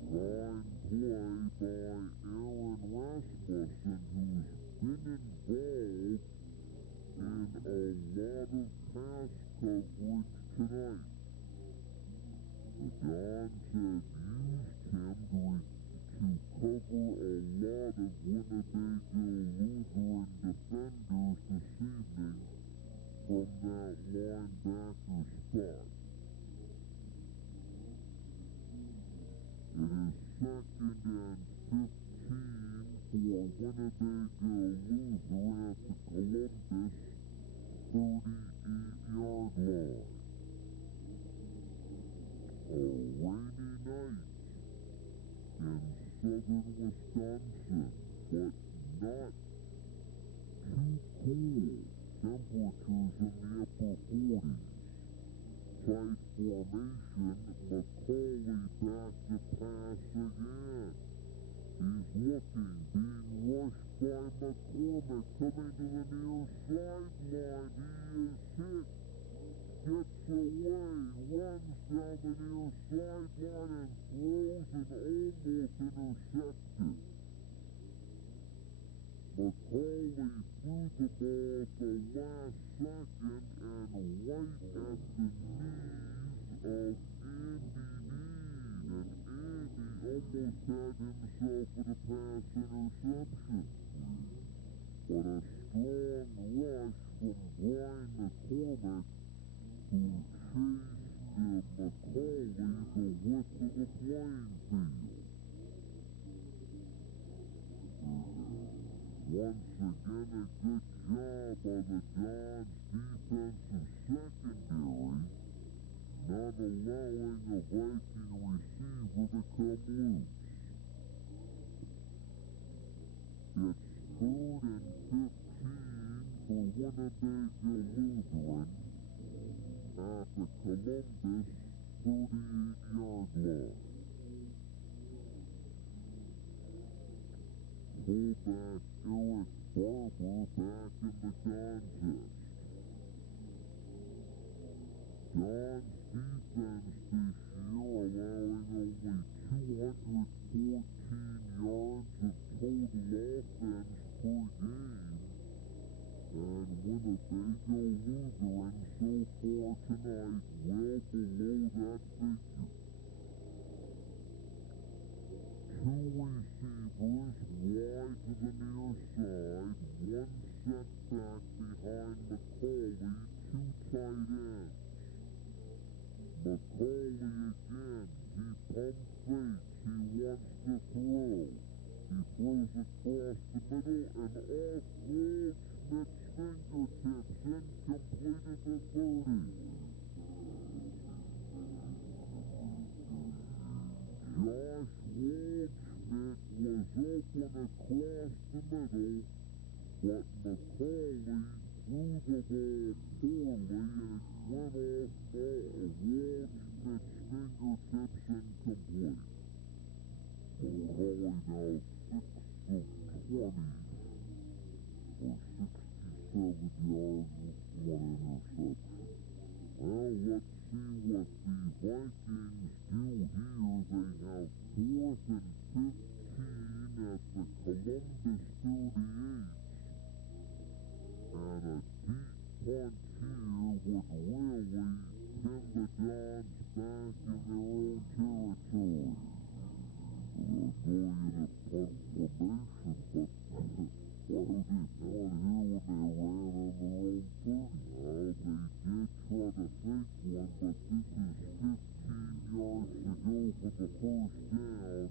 Fine play by Rasmussen, who's been involved in a lot of pass coverage tonight. The Dons have used him to cover a lot of Winnebago Lutheran defenders this evening from that linebacker spot. It is 2nd and 15 for Winnebago Lutheran at the Columbus 38-yard line. A rainy night in southern Wisconsin, but not too cool. Temperatures in the upper 40s. Tight formation, McAuley back to pass again. He's looking, being rushed by McCormick, coming to the near sideline. He is hit. Gets away, runs down the near sideline and throws and almost intercepted. McAuley threw the ball at the last second and right at the knees of Andy Dean. And Andy almost had himself with a pass interception. But a strong rush from Brian McCormick, who chased McAuley the width of the playing field. Once again, a good job by the Dons defensive secondary, not allowing a Viking receiver to come loose. It's 3rd and 15 for Winnebago Lutheran at the Columbus 38-yard line. Fullback Barber back in the contest. Don's defense this year allowing only 214 yards of total offense per game, and Winnebago Lutheran so far tonight well below that figure. 2 receivers wide to the near side, 1 setback behind McAuley, 2 tight ends. McAuley again, he pump fakes, he wants to throw. He throws across the middle and off Waldschmidt's fingertips, incomplete at the 30. Josh Waldschmidt was open across the middle, but McAuley threw the ball poorly and it went off Waldschmidt's fingertips, incomplete. McAuley now 6 of 20 for 67 yards with 1 interception. Well, let's see what the Vikings do here. They have 4th and 15 at the Columbus 38. And a deep punt here would really pin the Dons back in their own territory. They're going in a punt formation, but why would they not here when they ran on their own 30? Well, they did try to fake one, but this is 15 yards to go for the first down.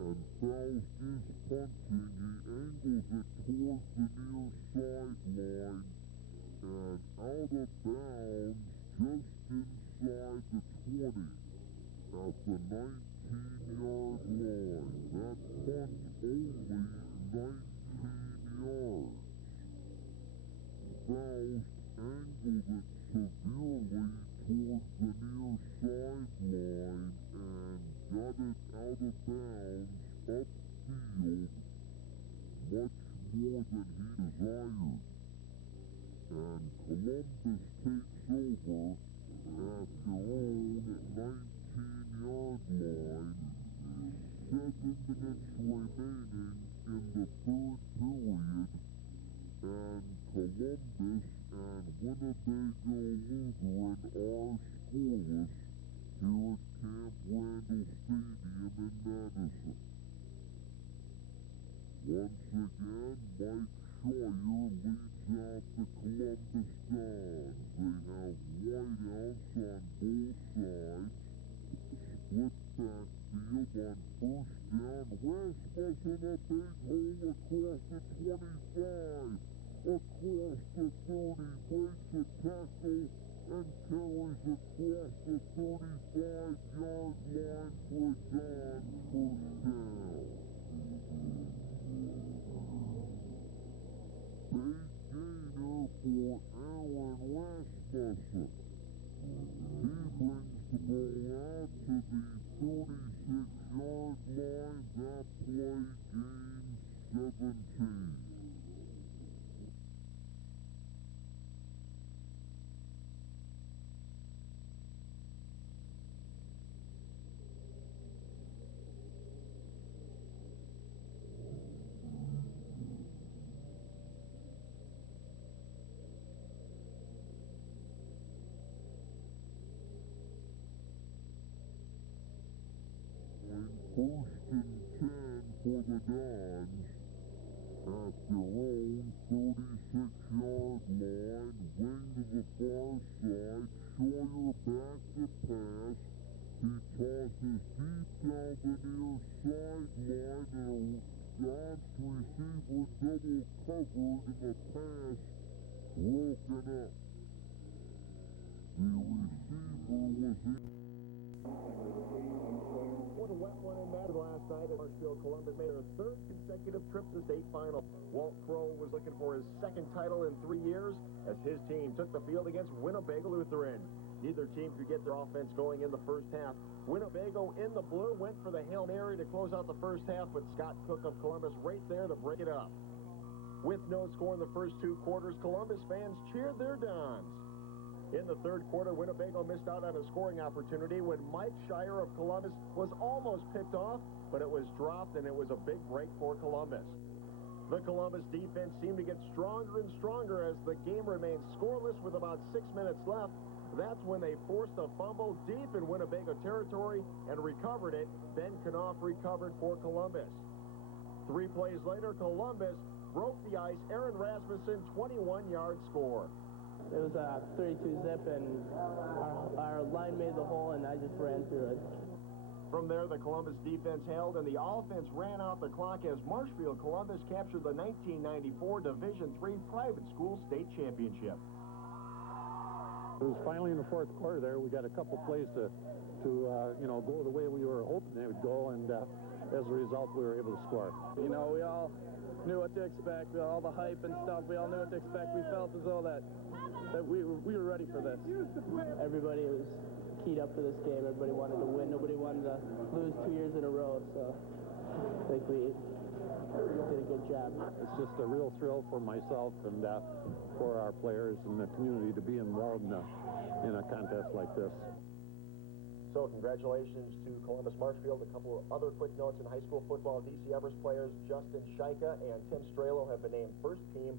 And Faust is punting. He angles it towards the near sideline and out of bounds just inside the 20 at the 19-yard line. That punt only 19 yards. Faust angled it severely towards the near sideline and got it out of bounds upfield much more than he desired. And Columbus takes over at their own 19-yard line. 7 minutes remaining in the 3rd period, and Columbus and Winnebago Lutheran are scoreless here at Camp Randall Stadium in Madison. Once again, Mike Scheuer leads out the Columbus Dons. They have wideouts on both sides. Split backfield on first down. Rasmussen, a big hole across the 25. Across the 30, breaks a tackle and carries across the 35-yard line for a Dons first down. Big gainer for Rasmussen. He brings the ball out to the 36-yard line. That play gains 17. First and 10 for the Dons at their own 36-yard line, wing to the far side. Scheuer back to pass. He tosses deep down the near sideline, and John's receiver double covered, and the pass broken up. The receiver was in. What a wet one in that last night at Marshfield. Columbus made their third consecutive trip to the state final. Walt Crow was looking for his second title in 3 years as his team took the field against Winnebago Lutheran. Neither team could get their offense going in the first half. Winnebago in the blue went for the Hail Mary to close out the first half, but Scott Cook of Columbus right there to break it up. With no score in the first 2 quarters, Columbus fans cheered their Dons. In the third quarter, Winnebago missed out on a scoring opportunity when Mike Scheuer of Columbus was almost picked off, but it was dropped, and it was a big break for Columbus. The Columbus defense seemed to get stronger and stronger as the game remained scoreless with about 6 minutes left. That's when they forced a fumble deep in Winnebago territory and recovered it. Ben Knopf recovered for Columbus. 3 plays later, Columbus broke the ice. Aaron Rasmussen, 21-yard score. It was a 32 zip, and our line made the hole, and I just ran through it. From there, the Columbus defense held, and the offense ran out the clock as Marshfield Columbus captured the 1994 Division III Private School State Championship. It was finally in the fourth quarter there. We got a couple plays to go the way we were hoping they would go, and as a result, we were able to score. You know, we all knew what to expect. All the hype and stuff, we all knew what to expect. We felt as though that we were ready for this. Everybody was keyed up for this game. Everybody wanted to win. Nobody wanted to lose 2 years in a row, so I think we did a good job. It's just a real thrill for myself and for our players and the community to be involved in a contest like this. So congratulations to Columbus Marshfield. A couple of other quick notes in high school football. DC Everest players Justin Scheika and Tim Strelo have been named first team